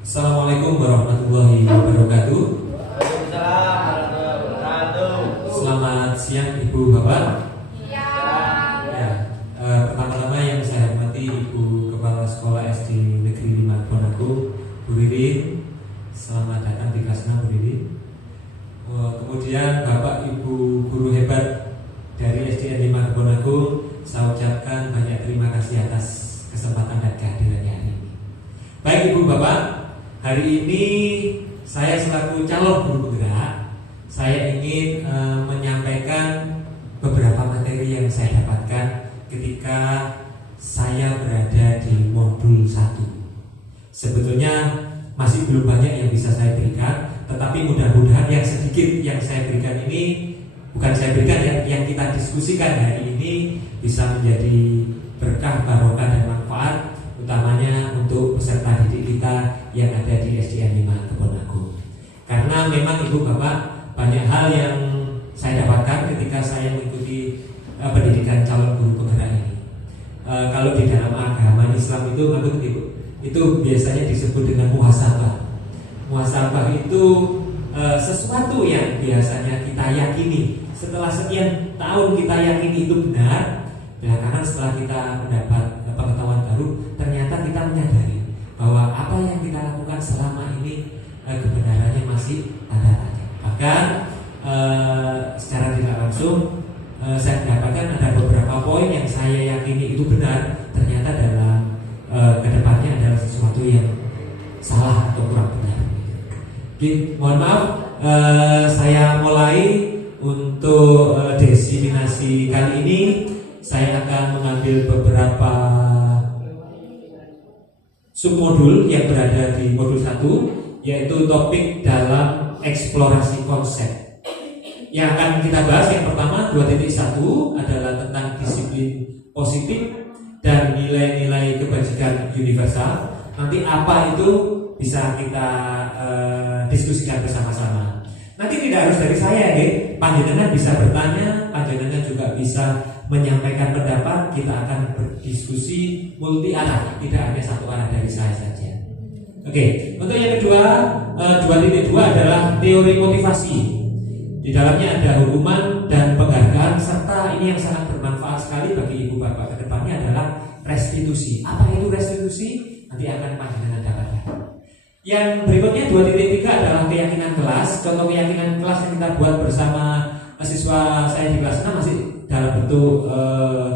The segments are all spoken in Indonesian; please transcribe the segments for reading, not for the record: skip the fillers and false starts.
Assalamualaikum warahmatullahi wabarakatuh. Waalaikumsalam warahmatullahi wabarakatuh. Selamat siang Ibu Bapak. Iya. Ya, pertama-tama yang saya hormati Ibu Kepala Sekolah SD Negeri 5 Kebonago, Bu Ririn. Selamat datang di kelas 6, Bu Ririn. Kemudian Bapak Ibu guru hebat dari SDN 5 Kebonago, saya ucapkan banyak terima kasih atas kesempatan dan kehadirannya hari ini. Baik Ibu Bapak, hari ini saya selaku calon guru penggerak, saya ingin menyampaikan beberapa materi yang saya dapatkan ketika saya berada di modul 1. Sebetulnya masih belum banyak yang bisa saya berikan, tetapi mudah-mudahan yang sedikit yang saya berikan ini, bukan saya berikan ya, yang kita diskusikan hari ini bisa menjadi berkah, barokah dan manfaat, utamanya untuk peserta didik kita yang ada di SDN 5 Kebonago. Karena memang Ibu Bapak, banyak hal yang saya dapatkan ketika saya mengikuti pendidikan calon guru penggerak ini. Kalau di dalam agama Islam itu biasanya disebut dengan muhasabah. Muhasabah itu sesuatu yang biasanya kita yakini setelah sekian tahun kita yakini itu benar. Belakangan setelah kita mendapat pengetahuan baru, ternyata kita menyadari bahwa apa yang kita lakukan selama ini kebenarannya masih tanda tanya. Bahkan secara tidak langsung saya mendapatkan ada beberapa poin yang saya yakini itu benar, ternyata dalam kedepannya adalah sesuatu yang salah atau kurang benar. Oke, mohon maaf, saya mulai untuk diseminasi kali ini. Saya akan mengambil beberapa submodul yang berada di modul 1, yaitu topik dalam eksplorasi konsep. Yang akan kita bahas yang pertama 2.1 adalah tentang disiplin positif dan nilai-nilai kebajikan universal. Nanti apa itu bisa kita diskusikan bersama-sama. Nanti tidak harus dari saya ya, panjenengan bisa bertanya, panjenengan juga bisa menyampaikan pendapat. Kita akan berdiskusi multi arah, tidak hanya satu arah dari saya saja. Oke, untuk yang kedua 2.2 adalah teori motivasi. Di dalamnya ada hukuman dan penghargaan, serta ini yang sangat bermanfaat sekali bagi Ibu Bapak ke depannya adalah restitusi. Apa itu restitusi? Nanti akan panjenengan dapatkan. Yang berikutnya 2.3 adalah keyakinan kelas. Contoh keyakinan kelas yang kita buat bersama siswa saya di kelas 6 masih dalam bentuk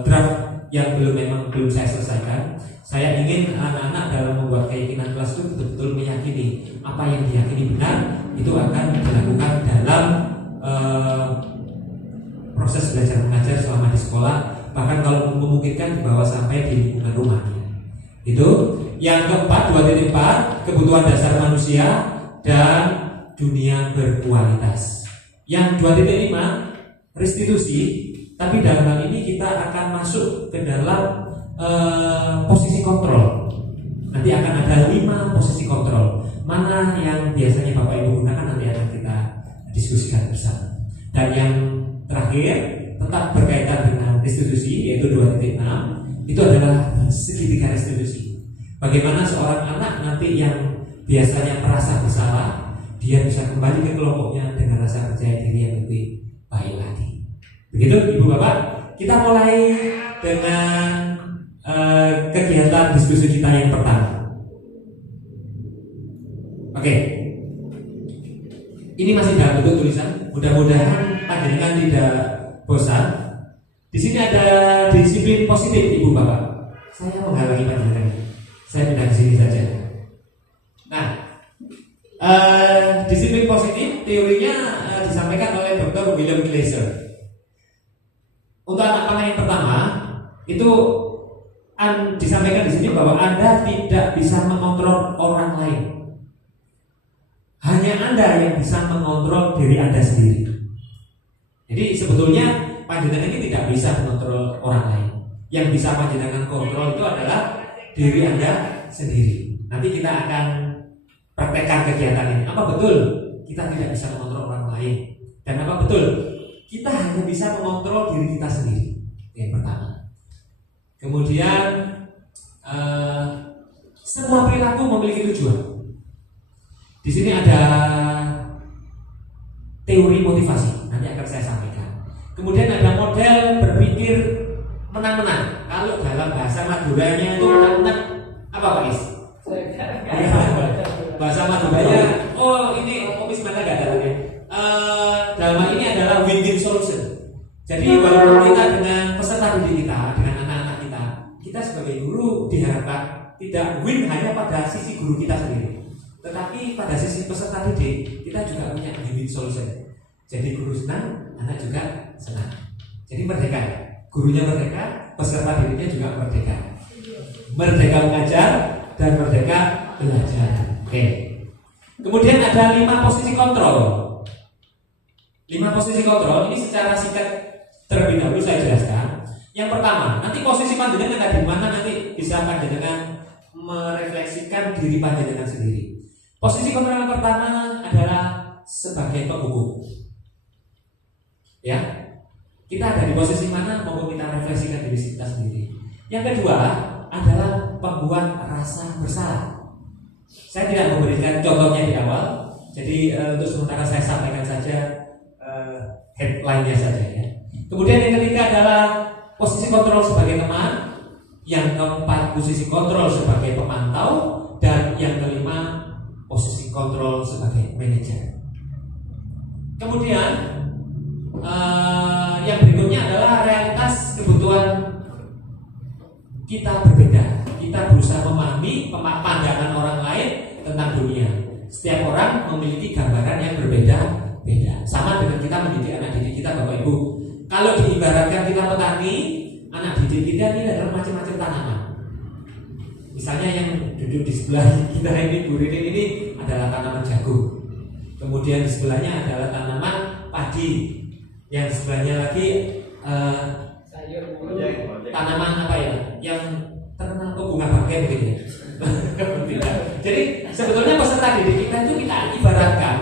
draft yang belum saya selesaikan. Saya ingin anak-anak dalam membuat keyakinan kelas itu betul-betul meyakini apa yang diyakini benar itu akan dilakukan dalam proses belajar mengajar selama di sekolah, bahkan kalau memungkinkan dibawa sampai di lingkungan rumahnya. Itu yang keempat 2.4 kebutuhan dasar manusia dan dunia berkualitas. Yang 2.5 restitusi, tapi dalam hal ini kita akan masuk ke dalam posisi kontrol. Nanti akan ada 5 posisi kontrol. Mana yang biasanya Bapak Ibu gunakan nanti akan kita diskusikan bersama. Dan yang terakhir tetap berkaitan dengan restitusi, yaitu 2.6, itu adalah segitiga restitusi. Bagaimana seorang anak nanti yang biasanya merasa bersalah, dia bisa kembali ke kelompoknya dengan rasa percaya diri yang lebih baik lagi. Begitu Ibu Bapak, kita mulai dengan kegiatan diskusi kita yang pertama. Oke, ini masih dalam bentuk tulisan. Mudah-mudahan panjenengan tidak bosan. Di sini ada disiplin positif Ibu Bapak. Saya menghalangi panjenengan. Saya pindah ke sini saja. Nah, disiplin positif teorinya disampaikan oleh Dr. William Glasser. Untuk anak panah yang pertama itu disampaikan di sini bahwa Anda tidak bisa mengontrol orang lain. Hanya Anda yang bisa mengontrol diri Anda sendiri. Jadi sebetulnya panjenengan ini tidak bisa mengontrol orang lain. Yang bisa panjenengan kontrol itu adalah diri Anda sendiri. Nanti kita akan praktekkan kegiatan ini. Apa betul kita tidak bisa mengontrol orang lain? Dan apa betul kita hanya bisa mengontrol diri kita sendiri? Yang pertama. Kemudian semua perilaku memiliki tujuan. Di sini ada teori motivasi, nanti akan saya sampaikan. Kemudian ada model berpikir menang-menang. Kalau dalam bahasa Maduranya itu menang-menang apa Pak Is? Bahasa Maduranya, oh ini komis mana nggak ada ya? Dalam hal ini adalah win-win solution. Jadi walaupun kita dengan peserta didik kita, dengan anak-anak kita sebagai guru diharapkan tidak win hanya pada sisi guru kita sendiri, tetapi pada sisi peserta didik kita juga punya win-win solution. Jadi guru senang, anak juga senang. Jadi merdeka, gurunya merdeka, peserta didiknya juga merdeka. Merdeka mengajar dan merdeka belajar. Oke. Kemudian ada 5 posisi kontrol. 5 posisi kontrol ini secara singkat terlebih dahulu saya jelaskan. Yang pertama, nanti posisi panjenengan ada di mana, nanti bisa panjenengan merefleksikan diri panjenengan sendiri. Posisi kontrol yang pertama adalah sebagai penghukum. Ya, kita ada di posisi mana, mau kita refleksikan diri kita sendiri. Yang kedua adalah pembuat rasa bersalah. Saya tidak memberikan contohnya di awal, jadi untuk sementara saya sampaikan saja headline-nya saja ya. Kemudian yang ketiga adalah posisi kontrol sebagai teman, yang keempat posisi kontrol sebagai pemantau, dan yang kelima posisi kontrol sebagai manajer. Kemudian yang berikutnya adalah realitas kebutuhan kita berbeda. Kita berusaha memahami pandangan orang lain tentang dunia. Setiap orang memiliki gambaran yang berbeda-beda. Sama dengan kita mendidik anak didik kita, Bapak Ibu. Kalau diibaratkan kita petani, anak didik kita ini adalah macam-macam tanaman. Misalnya yang duduk di sebelah kita ini, Bu Ririn ini adalah tanaman jagung. Kemudian di sebelahnya adalah tanaman padi. Yang di sebelahnya lagi tanaman apa ya? Yang terkenal bunga bangkai begitu ya. Jadi sebetulnya peserta didik kita itu kita ibaratkan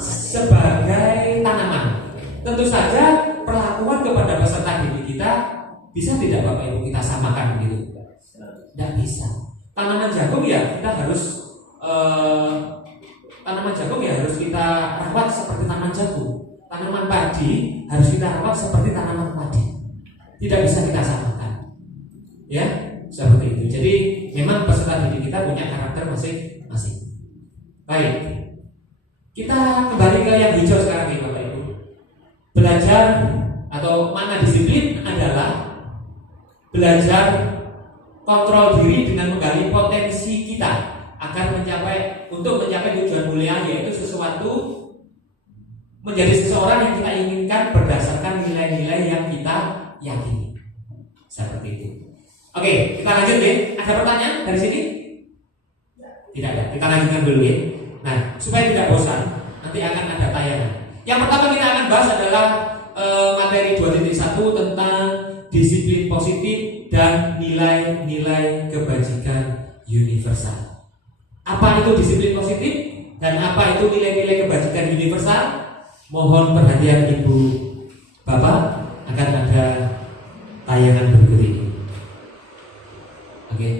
sebagai tanaman. Tentu saja perlakuan kepada peserta didik kita bisa tidak Bapak Ibu kita samakan gitu? Tidak bisa. Tanaman jagung ya kita harus harus kita rawat seperti tanaman jagung. Tanaman padi harus kita rawat seperti tanaman padi. Tidak bisa kita samakan. Ya, seperti itu. Jadi memang peserta didik kita punya karakter masing-masing. Baik. Kita kembali ke yang hijau sekarang nih Bapak Ibu. Belajar atau mana disiplin adalah belajar kontrol diri dengan menggali potensi kita agar mencapai tujuan mulia, yaitu sesuatu menjadi seseorang yang kita inginkan berdasarkan nilai-nilai yang kita yakini. Seperti itu. Oke, kita lanjut ya. Ada pertanyaan dari sini? Tidak ada. Kita lanjutkan dulu ya. Nah, supaya tidak bosan, nanti akan ada tayangan. Yang pertama kita akan bahas adalah materi 2.1 tentang disiplin positif dan nilai-nilai kebajikan universal. Apa itu disiplin positif dan apa itu nilai-nilai kebajikan universal? Mohon perhatian Ibu Bapak, akan ada tayangan berikut ini. Oke.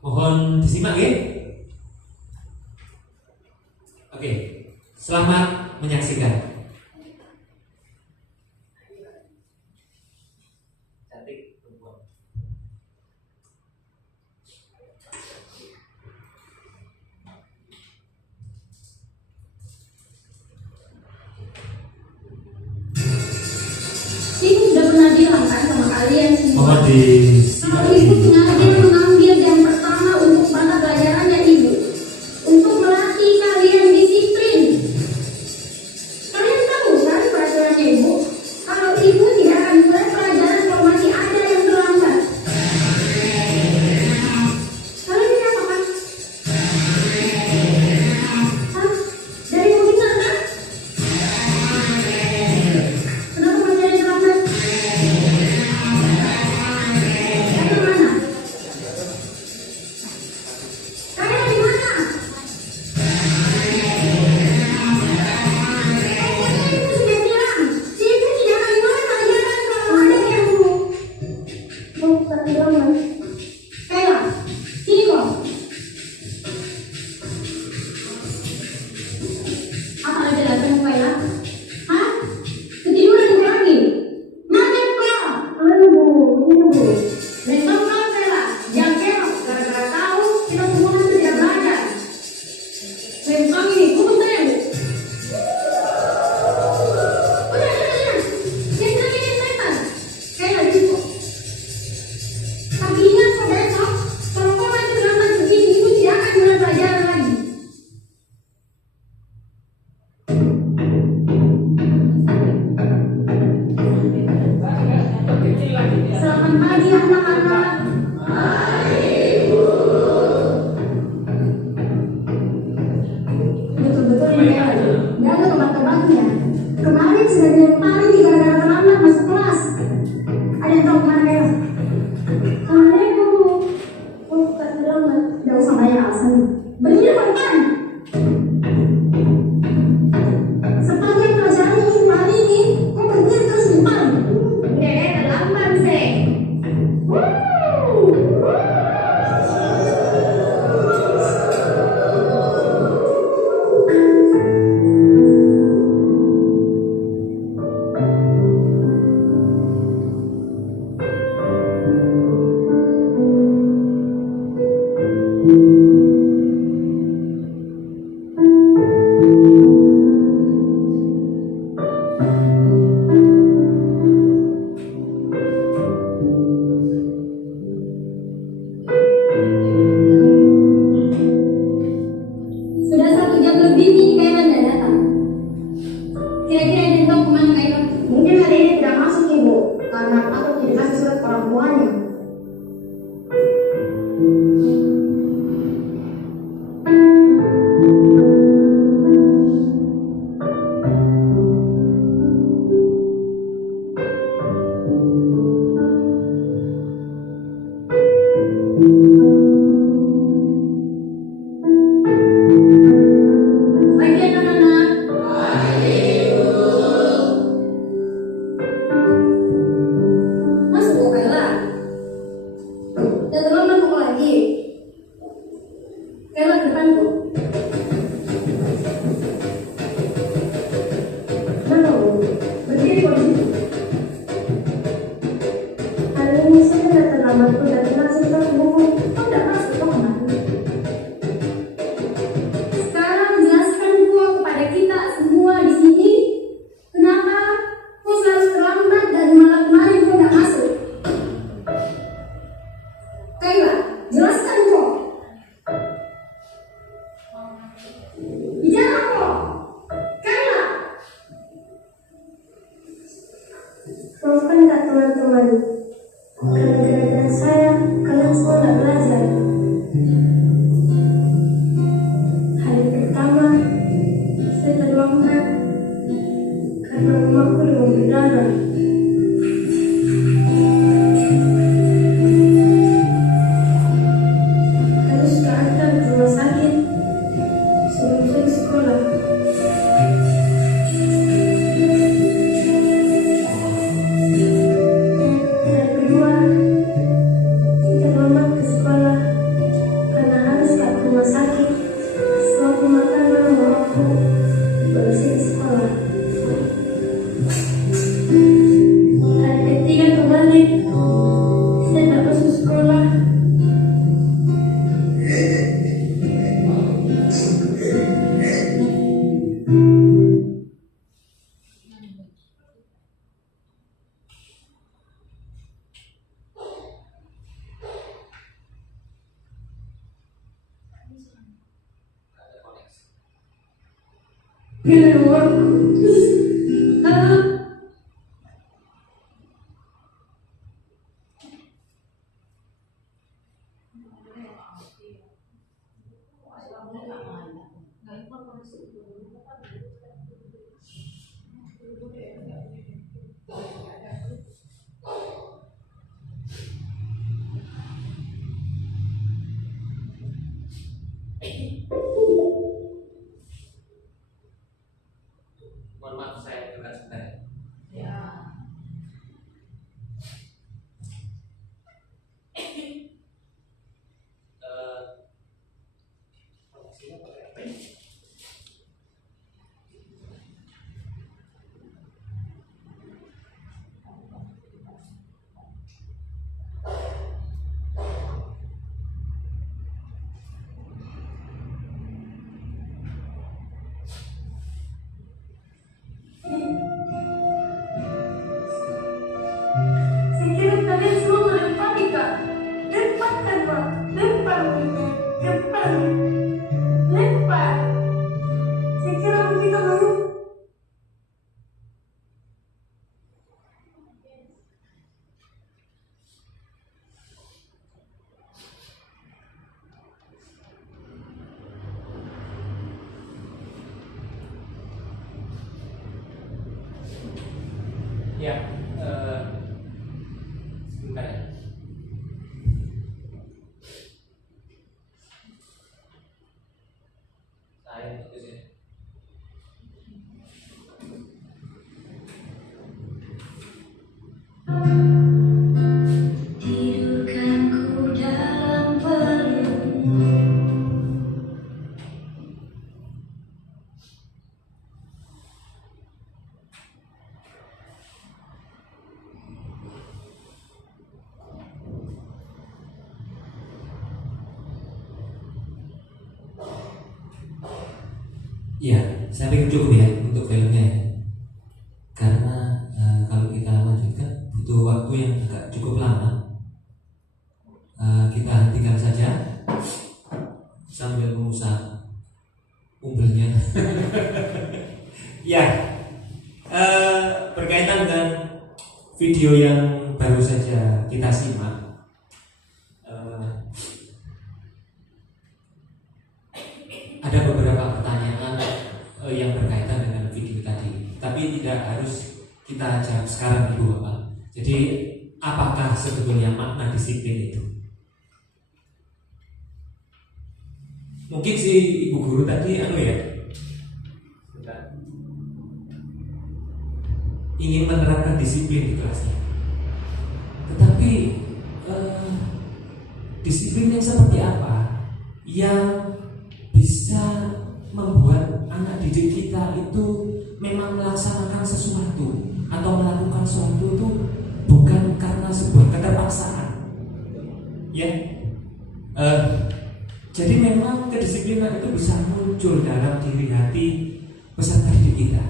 Mohon disimak ya. Oke. Selamat menyaksikan. Ibu sudah pernah bilang kan sama kalian semua. Mohon disimak. Kalau ibu sengaja mengambil yang pertama untuk mata pelajarannya ibu, untuk melatih kalian disiplin. Kalian tahu kan peraturannya ibu? Kalau ibu tidak akan mulai pelajaran kalau masih ada yang terlambat. Kalian ini apa kan? Hah? Dari pembinaan kan? Kenapa masih ada yang terlambat? Dari mana? saya alasan. Menyenangkan. Sepanjang pelajaran minggu hari ini, kok berhenti terus depan? Terlambat sih. Sudah 1 jam lebih nih Kailan tidak datang. Kira-kira dia tahu kemana Kailan? Mungkin hari ini tidak masuk ibu, karena aku tidak kasih surat orang tuanya. Pagi anak-anak. Masuk kok Kayla. Dan teman masuk lagi. Kayla ke depanku. Mana berdiri kok di situ. Hari ini saya tidak terlambat pun dan masih terus buku. Kok tidak masuk kok kemana? Sekarang jelaskan kau kepada kita semua di sini, kenapa kau selalu terlambat dan malam kemarin kau tidak masuk? Kayla, jelaskan kau. Bicara kau. Kayla. Maafkan tak teman-teman, karena gara-gara saya kalian semua tidak belajar. Hari pertama saya terlambat karena rumahku demam berdarah. Harus keantar ke rumah sakit sebelum saya ke sekolah. Hari kedua saya terlambat ke sekolah karena harus ke rumah sakit setelah makanan mamaku bersih di sekolah. Hari ketiga kembali saya tak masuk sekolah. Pilih uangku. Mohon maaf saya juga sebentar. Ya. Saya kira kalian semua mulai panik kak. Lepaskan Pak, lempar, lempar, lempar. Saya kira kita mau. Ya, sebentar ya. Ya, saya pikir cukup ya untuk filmnya. Karena kalau kita lanjutkan butuh waktu yang agak cukup lama. Kita hentikan saja sambil mengusap umbelnya. Ya, berkaitan dengan video yang baru saja kita simak, ada beberapa pertanyaan yang berkaitan dengan video tadi, tapi tidak harus kita jawab sekarang Ibu Bapak. Jadi apakah sebetulnya makna disiplin itu? Mungkin si Ibu Guru tadi ingin menerapkan disiplin di kelasnya, tetapi disiplin yang seperti apa yang bisa membuat anak didik kita itu memang melaksanakan sesuatu atau melakukan sesuatu itu bukan karena sebuah keterpaksaan, ya. Jadi memang kedisiplinan itu bisa muncul dalam diri hati peserta didik kita.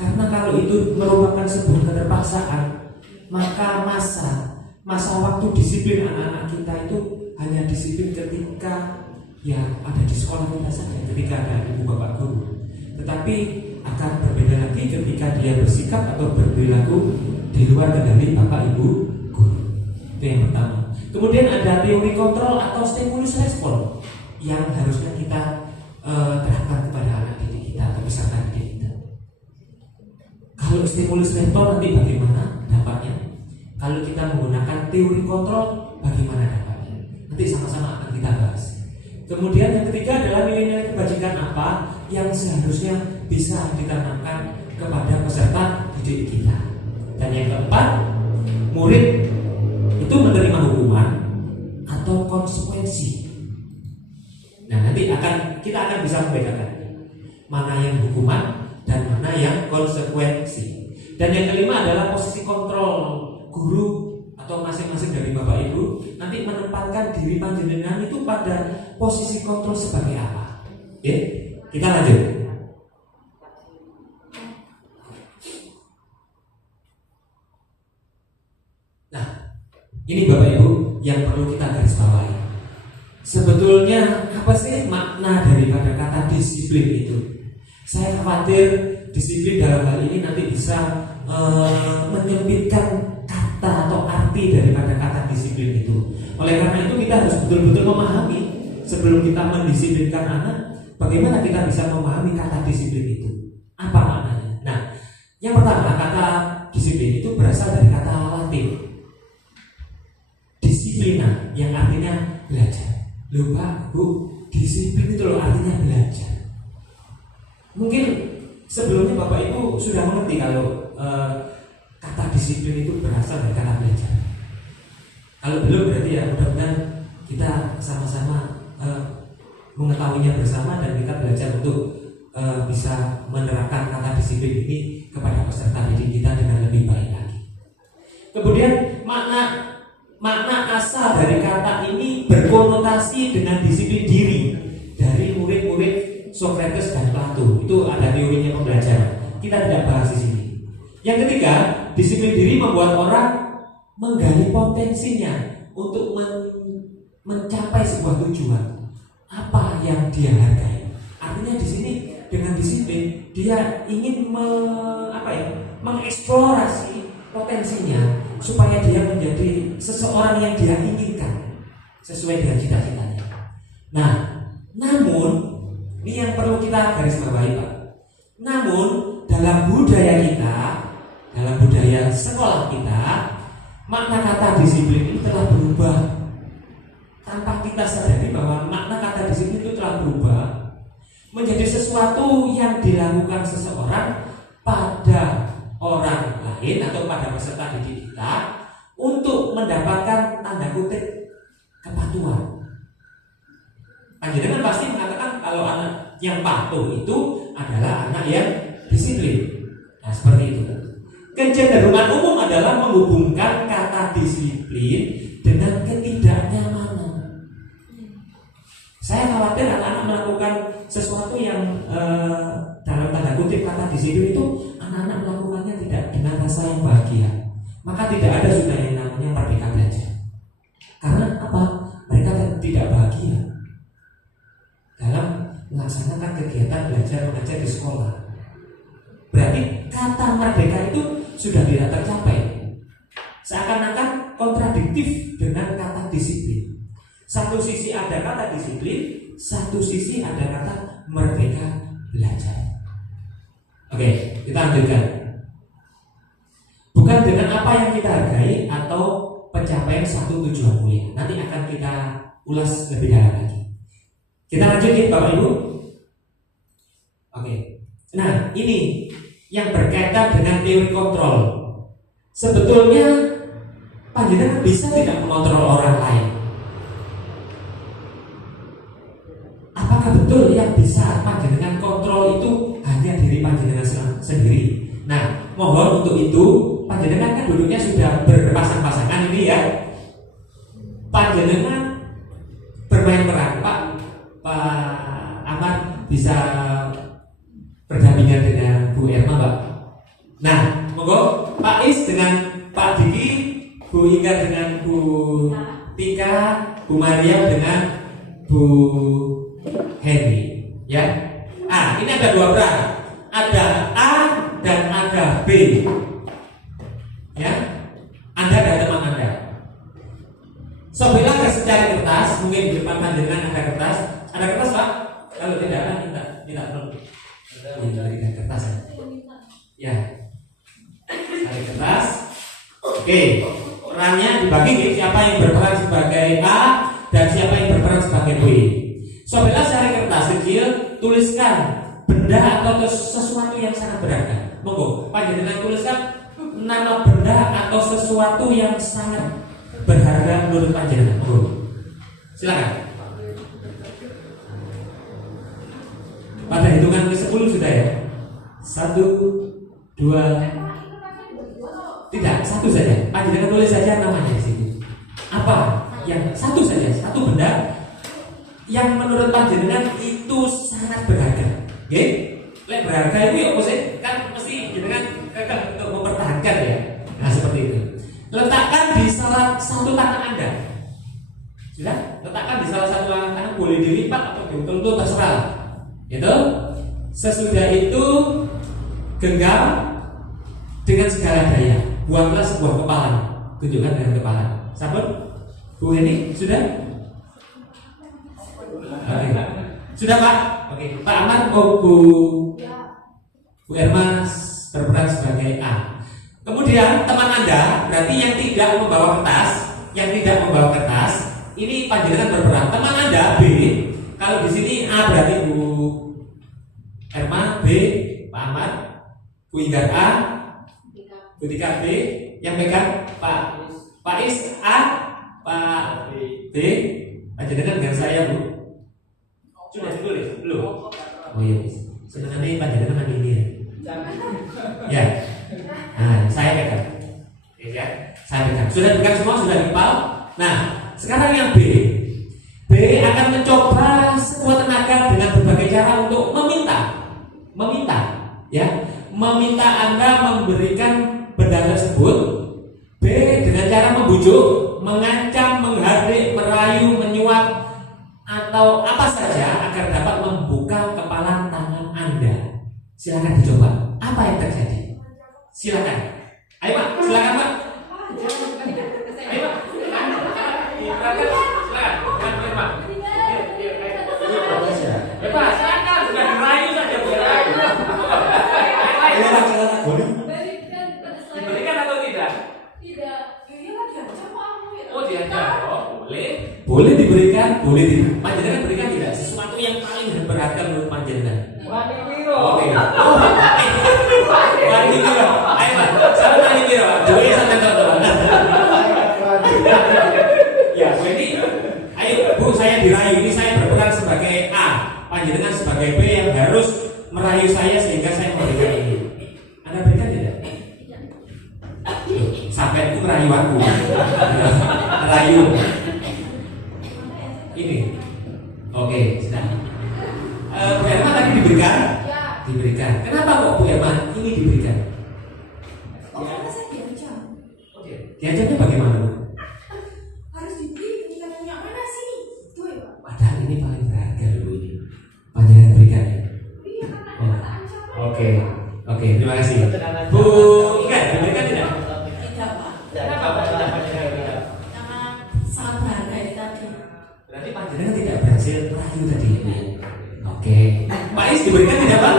Karena kalau itu merupakan sebuah keterpaksaan, maka masa waktu disiplin anak-anak kita itu hanya disiplin ketika ya ada di sekolah kita saja, ketika ada ibu bapak guru. Tetapi akan berbeda lagi ketika dia bersikap atau berperilaku di luar kendali bapak ibu guru. Itu yang pertama. Kemudian ada teori kontrol atau stimulus respon yang harusnya kita terapkan kepada anak didik kita atau peserta didik kita. Kalau stimulus respon nanti bagaimana dampaknya? Kalau kita menggunakan teori kontrol bagaimana dampaknya? Nanti sama-sama akan kita bahas. Kemudian yang ketiga adalah nilai-nilai kebajikan apa yang seharusnya bisa ditanamkan kepada peserta didik kita. Dan yang keempat, murid itu menerima hukuman atau konsekuensi. Nah, nanti kita akan bisa membedakan mana yang hukuman dan mana yang konsekuensi. Dan yang kelima adalah posisi kontrol guru atau masing-masing dari bapak ibu nanti menempatkan diri panjenengan itu pada posisi kontrol sebagai apa. Oke, kita lanjut. Nah, ini bapak ibu yang perlu kita garis bawahi. Sebetulnya apa sih makna daripada kata disiplin itu? Saya khawatir disiplin dalam hal ini nanti bisa menyempitkan kata atau arti daripada kata disiplin itu. Oleh karena itu kita harus betul-betul memahami sebelum kita mendisiplinkan anak, bagaimana kita bisa memahami kata disiplin itu. Apa maknanya? Nah, yang pertama, kata disiplin itu berasal dari kata Latin disiplina yang artinya belajar. Loh Pak, Bu, disiplin itu loh artinya belajar. Mungkin sebelumnya Bapak Ibu sudah mengerti kalau kata disiplin itu berasal dari kata belajar. Kalau belum berarti ya mudah-mudahan kita sama-sama mengetahuinya bersama dan kita belajar untuk bisa menerapkan kata disiplin ini kepada peserta didik kita dengan lebih baik lagi. Kemudian makna asal dari kata ini berkonotasi dengan disiplin diri dari murid-murid Socrates dan Plato. Itu ada teorinya pembelajaran. Kita tidak bahas di sini. Yang ketiga, disiplin diri membuat orang menggali potensinya untuk mencapai sebuah tujuan. Apa yang dia hargai? Artinya di sini dengan disiplin dia ingin mengeksplorasi potensinya supaya dia menjadi seseorang yang dia inginkan sesuai dengan cita-citanya. Nah, namun ini yang perlu kita garis bawahi Pak. Namun dalam budaya kita, dalam budaya sekolah kita, makna kata disiplin itu telah berubah. Tanpa kita sadari bahwa makna kata disiplin itu telah berubah menjadi sesuatu yang dilakukan seseorang pada orang lain atau pada peserta didik kita untuk mendapatkan tanda kutip kepatuhan. Panjenengan pasti mengatakan kalau anak yang patuh itu adalah anak yang disiplin. Nah, seperti itu. Kecenderungan umum adalah menghubungkan kata disiplin dengan ketidaknyamanan. Saya khawatir anak-anak melakukan sesuatu yang dalam tanda kutip kata disiplin itu anak-anak melakukannya tidak dengan rasa yang bahagia. Maka tidak ada sudah yang namanya merdeka belajar. Karena apa? Mereka tidak bahagia dalam melaksanakan kegiatan belajar mengajar di sekolah. Berarti kata merdeka itu sudah tidak tercapai. Seakan-akan kontradiktif dengan kata disiplin. Satu sisi ada kata disiplin, satu sisi ada kata merdeka belajar. Oke, kita lanjutkan. Bukan dengan apa yang kita hargai atau pencapaian satu tujuan mulia. Nanti akan kita ulas lebih dalam lagi. Kita lanjutin Bapak Ibu. Oke. Nah, ini yang berkaitan dengan teori kontrol. Sebetulnya panjenengan bisa tidak mengontrol orang lain. Apakah betul yang bisa panjenengan kontrol itu hanya diri panjenengan sendiri? Nah, mohon untuk itu panjenengan kan duduknya sudah berpasang-pasangan ini ya. Panjenengan bermain peran, Pak Ahmad bisa berdampingan dengan Bu Erma, Pak. Nah, monggo Pak Is dengan Pak Diki, Bu Inga dengan Bu Tika, Bu Maria dengan Bu Henry, ya. Ini ada dua peran, ada A dan ada B, ya. Anda dan teman Anda. Sobilah secari kertas, mungkin di depan panjenengan ada kertas. Ada kertas Pak? Kalau tidak ada, tidak perlu. Ada kertas ya. Cari kertas. Oke, perannya dibagi. Siapa yang berperan sebagai A dan siapa yang berperan sebagai B. Sobilah cari kertas kecil, tuliskan benda atau sesuatu yang sangat berharga. Monggo, panjenengan tuliskan nama benda atau sesuatu yang sangat berharga menurut panjenengan. Monggo. Silakan. Pada hitungan ke-10 sudah ya? 1, 2. Tidak, satu saja. Panjenengan tulis saja namanya di sini. Apa? Yang satu saja, satu benda yang menurut panjenengan itu sangat berharga. Oke? Lek berharga itu ya maksudnya kan mesti jenengan untuk mempertahankan ya. Nah, seperti itu. Letakkan di salah satu tangan Anda. Sudah? Letakkan di salah satu tangan, boleh dilipat atau diutul-utul terserah. Itu. Sesudah itu genggam dengan segala daya. Buanglah sebuah kepala. Tunjukkan dengan kepala. Sabar. Bu ini sudah? Oke. Sudah Pak? Oke. Pak Ahmad, Bu Erma berperan sebagai A. Kemudian teman Anda, berarti yang tidak membawa kertas, ini panjenengan berperan. Teman Anda B, kalau di sini A berarti Bu Erma, B Pak Ahmad, Bu Ingar A, Bu Tika B, yang pegang Pak Is A, Pak B, panjenengan dengan saya Bu. Sudah ditulis belum? Oh iya, sebenarnya panjenengan ini ya. Ya. Nah, saya pegang. Ya, saya pegang. Sudah pegang semua, sudah dipal. Nah, sekarang yang B. B akan mencoba sekuat tenaga dengan berbagai cara untuk meminta, ya. Meminta Anda memberikan benda tersebut. B dengan cara membujuk, mengancam, menghardik, merayu, menyuap atau apa saja agar dapat membuka kepala tangan Anda. Silakan dicoba. Apa yang terjadi? Silakan. Ayo Pak, silakan Pak. Ayo Pak. Silakan Pak. Ya Pak, silakan. Sudah dirayu saja boleh. Ayo Pak, silakan. Boleh. Diberikan atau tidak? Tidak. Iya lah diancam kamu ya. Oh diancam. Oh boleh. Boleh diberikan, boleh diberikan. Panjenengan berikan tidak? Sesuatu yang paling berharga menurut panjenengan. Wani Wiro. Oke. Wani Wiro. Ayo Pak, saya Wani Wiro. Dua sampai teman-teman. Ya, Bu ini. Ayo Bu, saya dirayu. Ini saya berperan sebagai A. Panjenengan sebagai B yang harus merayu saya sehingga saya memberikan ini. Anda berikan tidak? Sampai itu merayu aku. Merayu. Ini. Oke, sudah. Bu Erma tadi diberikan? Ya. Diberikan. Kenapa kok Bu Erma ini diberikan? Oh, karena saya diancam. Oke. Diajarnya bagaimana, Bu? Harus diberi ketika nanya mana sini. Itu ya, Pak. Padahal ini paling berharga loh ini. Panjangan berikan ya. Iya, karena Oh. kata ancaman. Oke. Oke, terima kasih. Bu Ika, diberikan tidak? Tidak, Pak. Kenapa Pak tidak panjangan berikan? Karena sangat berharga ini tadi. Berarti panjenengan tidak berhasil merayu tadi ya, Bu ya? Oke. Pak Is diberikan tidak, Pak?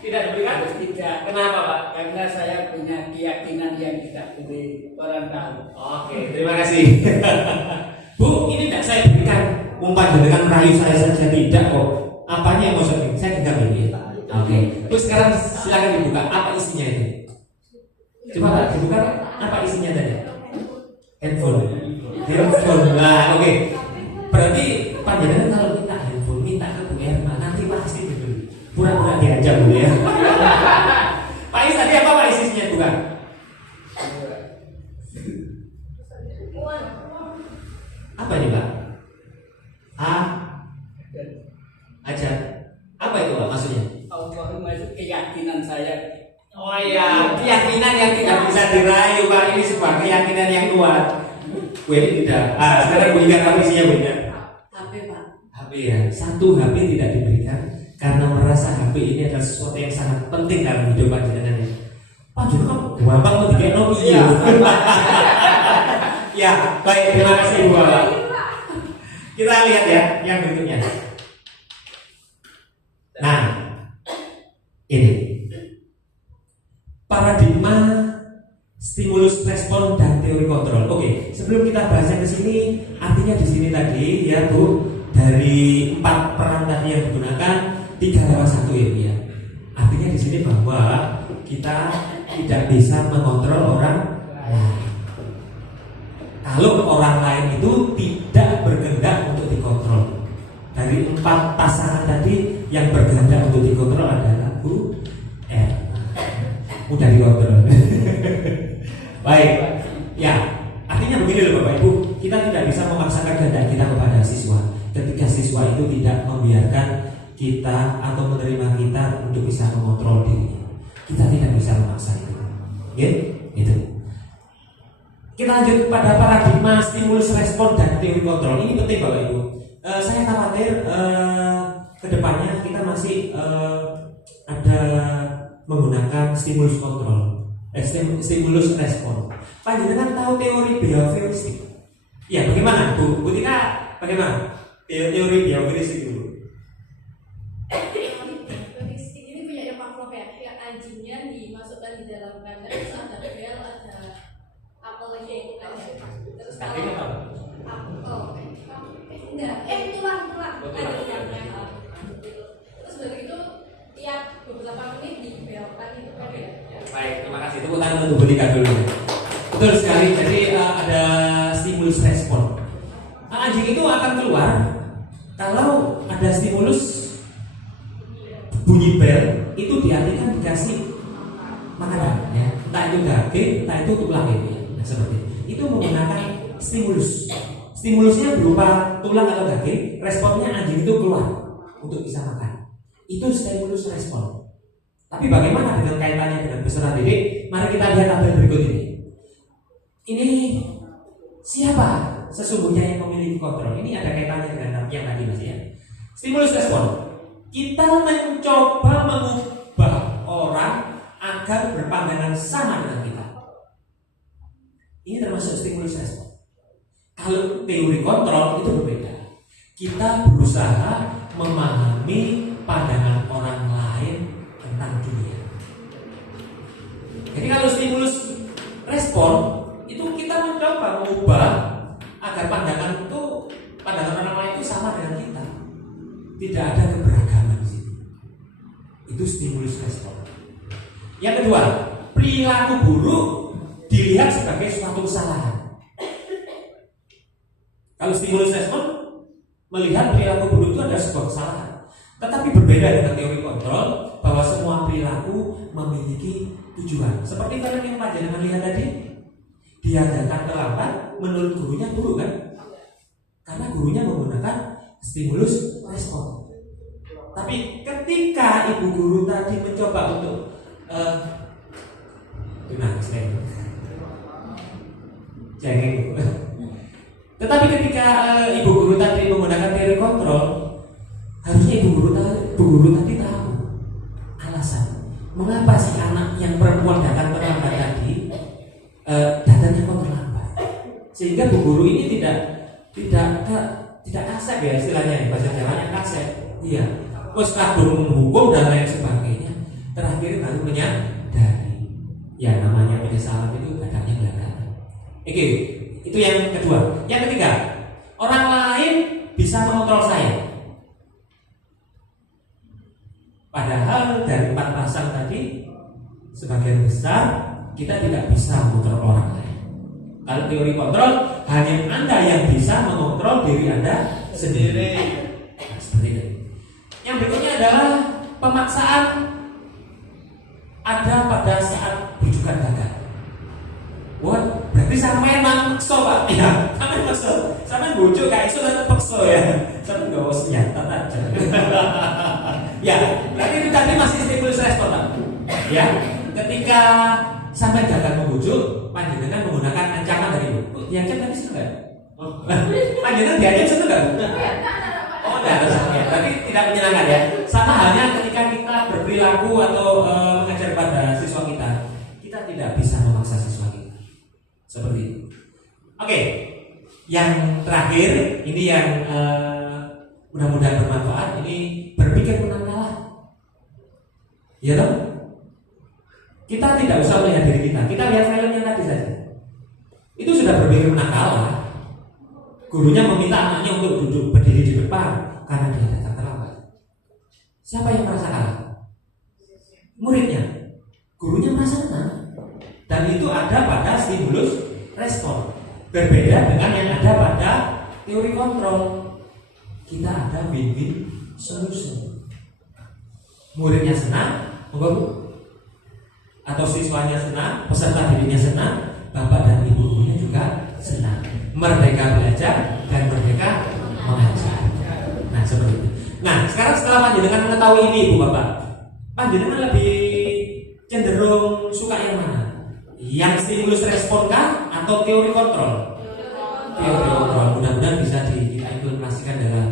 Tidak diberikan? Tidak. Kenapa Pak? Karena saya punya keyakinan yang tidak boleh orang tahu. Oke, terima kasih. Bu, ini tidak saya berikan umpan dengan merayu saya saja tidak kok. Apanya yang mau saya berikan? Saya genggam ini. Oke. Terus sekarang silakan dibuka. Apa isinya itu? Coba Pak, dibuka Pak. Apa isinya tadi? Handphone. Handphone. Nah, oke. Berarti panjenengan kalau minta handphone, minta ke Bu Erma, nanti pasti dibeli. Pura-pura diajak Bu ya. Pak Is tadi apa Pak isinya bukan? Apa ini Pak? Aja. Apa itu Pak maksudnya? Allahumma itu keyakinan saya. Oh iya, keyakinan yang tidak bisa dirayu Pak. Ini sebuah keyakinan yang kuat. Bu ini tidak. Sekarang Bu Ika apa isinya Bu Ika? HP, Pak. HP ya. Satu HP tidak diberikan karena merasa HP ini adalah sesuatu yang sangat penting dalam hidup panjenengan ya. Panjenengan gampang mau dikek Nokia. Ya, baik, terima kasih Bu Bapak. Kita lihat ya yang berikutnya. Nah, ini paradigma stimulus respon dan teori kontrol. Oke, sebelum kita bahasnya ke sini, artinya di sini tadi ya Bu, dari 4 peran tadi yang digunakan 3 lewat 1 ya Bu ya. Artinya di sini bahwa kita tidak bisa mengontrol orang lain. Kalau orang lain itu tidak berkehendak untuk dikontrol. Dari 4 pasangan tadi yang berkehendak untuk dikontrol adalah Bu mudah dikontrol. Baik, ya artinya begini loh Bapak Ibu, kita tidak bisa memaksakan kehendak kita kepada siswa. Ketika siswa itu tidak membiarkan kita atau menerima kita untuk bisa mengontrol dirinya, kita tidak bisa memaksa itu. Gitu. Kita lanjut pada paradigma stimulus respon dan teori kontrol. Ini penting Bapak Ibu. Saya khawatir kedepannya kita masih ada menggunakan stimulus kontrol, stimulus respon. Panjenengan tahu teori behavioristik? Ya, bagaimana Bu? Bu Tika, bagaimana teori behavioristik dulu? Ini punya Pavlov ya, yang anjingnya dimasukkan di dalam kandang, terus ada bel, ada apelnya itu kan ya. Terus Kakinya apa? tulang ada tulang. Terus begitu tiap beberapa menit dibelkan itu kan ya. Baik, terima kasih. Tepuk tangan untuk Bu Tika dulu. Betul sekali. Jadi ada stimulus respon. Anjing itu akan keluar kalau ada stimulus bunyi bel, itu diartikan dikasih makanan ya. Entah itu daging, entah itu tulang ya. Nah, seperti itu menggunakan stimulus. Stimulusnya berupa tulang atau daging, responnya anjing itu keluar untuk bisa makan. Itu stimulus respon. Tapi bagaimana dengan kaitannya dengan peserta didik? Mari kita lihat tabel berikut ini. Ini siapa sesungguhnya yang memiliki kontrol? Ini ada kaitannya dengan yang tadi Mas ya. Stimulus respon. Kita mencoba mengubah orang agar berpandangan sama dengan kita. Ini termasuk stimulus respon. Kalau teori kontrol itu berbeda. Kita berusaha memahami pandangan orang lain tentang dunia. Jadi kalau stimulus respon itu kita mencoba mengubah agar pandangan orang lain itu sama dengan kita. Tidak ada keberagaman di situ. Itu stimulus respon. Yang kedua, perilaku buruk dilihat sebagai suatu kesalahan. Kalau stimulus respon melihat perilaku buruk itu adalah sebuah kesalahan. Tetapi berbeda dengan teori kontrol bahwa semua perilaku memiliki tujuan. Seperti film yang panjenengan lihat tadi, dia datang terlambat, menurut gurunya buruk kan? Karena gurunya menggunakan stimulus respon. Tapi ketika ibu guru tadi mencoba untuk jangan. Tetapi ketika ibu guru tadi menggunakan teori kontrol, harusnya ibu guru tadi tahu alasan mengapa si anak yang perempuan datang terlambat tadi datangnya kok terlambat. Sehingga bu guru ini tidak kasep ya istilahnya, bahasa Jawanya kasep. Iya. Terus kadung menghukum dan lain sebagainya. Terakhir baru menyadari. Ya namanya penyesalan itu kadangnya belakangan. Oke, itu yang kedua. Yang ketiga, orang lain bisa mengontrol saya. Padahal dari 4 pasang tadi, sebagian besar kita tidak bisa mengontrol orang lain. Kalau teori kontrol, hanya Anda yang bisa mengontrol diri Anda sendiri. Nah, seperti itu. Yang berikutnya adalah pemaksaan ada pada saat rujukan gagal. Wah, berarti sampai makso Pak. Ya, sampai makso. Sampai bujuk kayak itu tetap makso ya. Sampai nggak usah senjata aja. Ya, berarti itu tadi masih stimulus respon Pak. Ya, ketika sampai gagal membujuk, panjenengan menggunakan ancaman dari ibu. Diancam tadi sudah. Panjenengan diancam sudah nggak? Oh, enggak ada ya. Berarti tidak menyenangkan ya. Sama halnya ketika kita berperilaku atau mengajar pada siswa kita tidak bisa memaksa siswa kita. Seperti itu. Oke. Yang terakhir, ini yang mudah-mudahan bermanfaat. Ini berpikir menang kalah. Ya toh? Kita tidak usah melihat diri kita. Kita lihat filmnya tadi saja. Itu sudah berpikir menang kalah. Gurunya meminta anaknya untuk duduk berdiri di depan karena dia datang terlambat. Siapa yang merasa kalah? Muridnya. Gurunya merasa menang. Dan itu ada pada stimulus respon. Berbeda dengan yang ada pada teori kontrol. Kita ada win-win solution. Muridnya senang, atau siswanya senang, peserta dirinya senang, bapak dan ibu gurunya juga senang. Merdeka belajar dan merdeka mengajar. Nah seperti itu. Nah sekarang setelah panjenengan mengetahui ini ibu bapak, panjenengan lebih cenderung suka yang mana? Yang stimulus respon kah atau teori kontrol? Teori kontrol. Mudah-mudahan bisa diimplementasikan dalam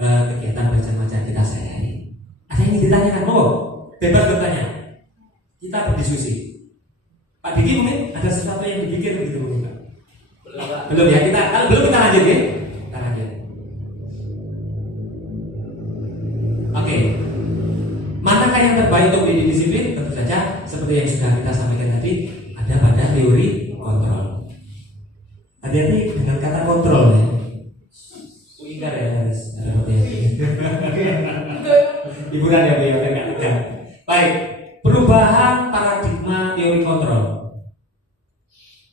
kegiatan belajar mengajar kita sehari-hari. Ada yang ingin ditanyakan? Oh, bebas bertanya. Kita berdiskusi. Pak Diki mungkin ada sesuatu yang dibikin begitu mungkin Pak? Belum ya, kalau belum kita lanjut ya. Kita lanjut. Oke. Manakah yang terbaik untuk mendidik disiplin? Tentu saja seperti yang sudah kita sampaikan tadi, ada pada teori kontrol. Hati-hati dengan kata kontrol ya. Ingat ya harus ada hati-hati. Hiburan ya beliau kan. Baik, perubahan paradigma teori kontrol.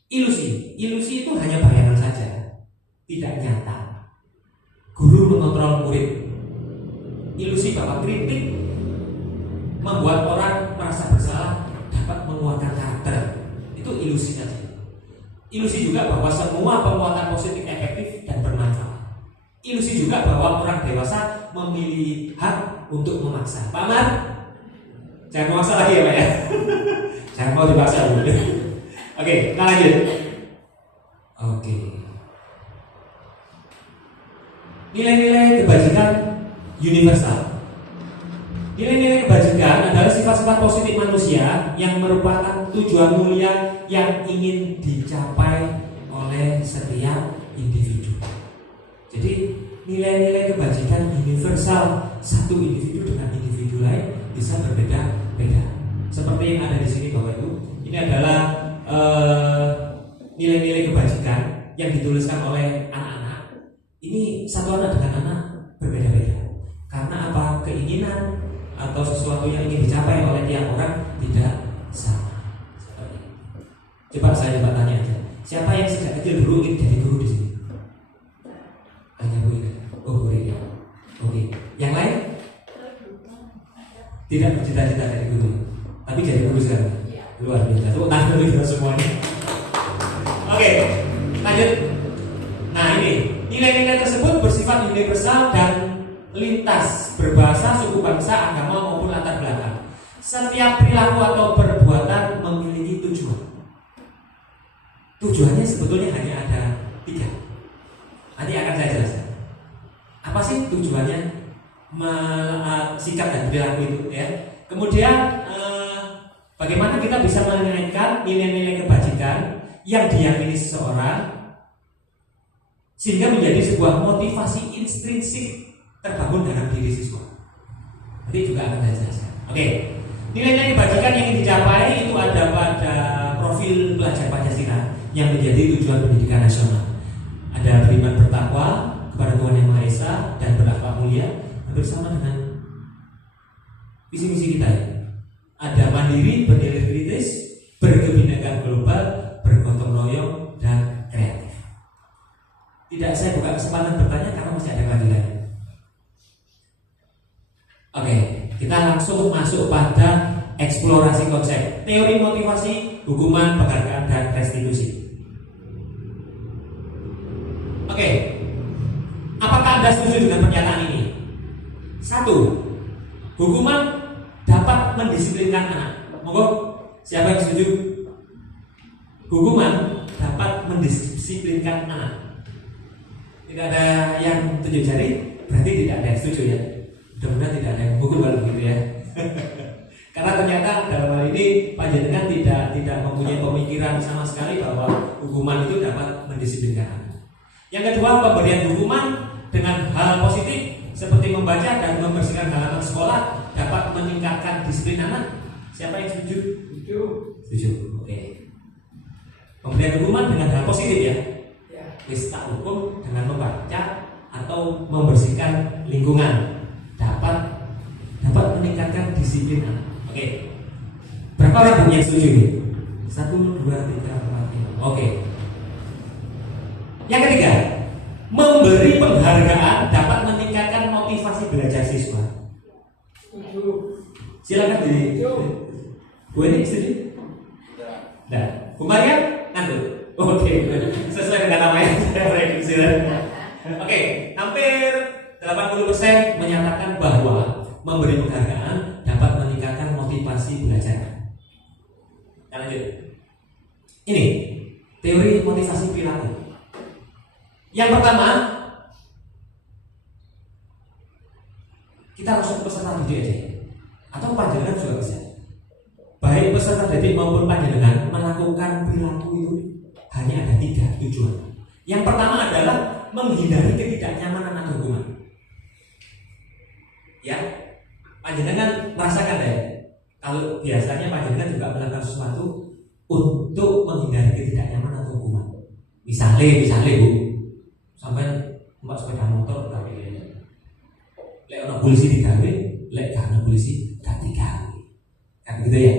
Ilusi itu hanya bayangan saja, tidak nyata. Guru mengontrol murid. Ilusi bahwa kritik membuat orang merasa bersalah, dapat menguatkan karakter. Itu ilusi saja. Ilusi juga bahwa semua penguatan positif efektif dan bermanfaat. Ilusi juga bahwa orang dewasa memiliki hak untuk memaksa. Pak Mar, jangan memaksa lagi ya Pak ya. Jangan mau dipaksa dulu. Oke, kita lanjut. Oke. Nilai-nilai kebajikan universal. Nilai-nilai kebajikan adalah sifat-sifat positif manusia yang merupakan tujuan mulia yang ingin dicapai oleh setiap individu. Jadi nilai-nilai kebajikan universal, satu individu dengan individu lain bisa berbeda-beda. Seperti yang ada di sini Bapak Ibu, ini adalah nilai-nilai kebajikan yang dituliskan oleh anak-anak. Ini satu anak dengan anak berbeda-beda. Karena apa? Keinginan atau sesuatu yang ingin dicapai oleh tiap orang tidak sama. Seperti ini. Coba saya tanya aja. Siapa yang sejak kecil dulu ingin jadi guru di sini? Hanya Bu Ida. Oh Bu Ida. Oke. Yang lain? Tidak bercita-cita jadi guru, tapi jadi guru sekarang. Luar biasa. Tepuk tangan dulu kita semuanya. Oke, lanjut. Nah ini nilai-nilai tersebut bersifat universal dan lintas berbahasa, suku bangsa, agama maupun latar belakang. Setiap perilaku atau perbuatan memiliki tujuan. Tujuannya sebetulnya hanya ada 3. Nanti akan saya jelaskan. Apa sih tujuannya sikap dan perilaku itu ya? Kemudian bagaimana kita bisa mengaitkan nilai-nilai kebajikan yang diyakini seseorang sehingga menjadi sebuah motivasi intrinsik terbangun dalam diri siswa. Nanti juga akan saya jelaskan. Oke, nilai-nilai kebajikan yang ingin dicapai itu ada pada profil pelajar Pancasila yang menjadi tujuan pendidikan nasional. Ada beriman bertakwa kepada Tuhan Yang Maha Esa dan berakhlak mulia bersama dengan visi-misi kita. Ada mandiri, bernilai kritis, berkebinekaan global, bergotong royong dan kreatif. Tidak saya buka kesempatan bertanya karena masih ada panggilan. Oke, kita langsung masuk pada eksplorasi konsep teori motivasi, hukuman, penghargaan, dan restitusi. Oke, apakah Anda setuju dengan pernyataan ini? 1. Hukuman dapat mendisiplinkan anak. Monggo, siapa yang setuju? Hukuman dapat mendisiplinkan anak. Tidak ada yang tunjuk jari, berarti tidak ada yang setuju ya. Mudah-mudahan tidak ada yang hukum kalau begitu ya. Karena ternyata dalam hal ini panjenengan tidak mempunyai pemikiran sama sekali bahwa hukuman itu dapat mendisiplinkan anak. Yang kedua, pemberian hukuman dengan hal positif seperti membaca dan membersihkan halaman sekolah dapat meningkatkan disiplin anak. Siapa yang setuju? Setuju. Oke. Pemberian hukuman dengan hal positif ya. Wis tak hukum dengan membaca atau membersihkan lingkungan dapat meningkatkan disiplin anak. Oke. Berapa orang yang setuju ini? 1, 2, 3, 4, 5. Oke. Yang ketiga, memberi penghargaan dapat meningkatkan motivasi belajar siswa. Silakan di Bu ini setuju? Nah, Bu Maria ngantuk. Oke, sesuai dengan nama yang saya prediksi. Oke, hampir 80% menyatakan bahwa memberi penghargaan dapat meningkatkan motivasi belajar. Kita lanjut. Ini teori motivasi perilaku. Yang pertama, kita langsung peserta didik aja, atau panjenengan juga bisa. Baik peserta didik maupun panjenengan melakukan perilaku itu hanya ada 3 tujuan. Yang pertama adalah menghindari ketidaknyamanan atau hukuman. Ya, panjenengan merasakan ya, kalau biasanya panjenengan juga melakukan sesuatu untuk menghindari ketidaknyamanan atau hukuman. Misalnya Bu, sampai mbak sepeda motor tapi lek orang polisi digawe, lek karena polisi gak digawe, kan gitu ya.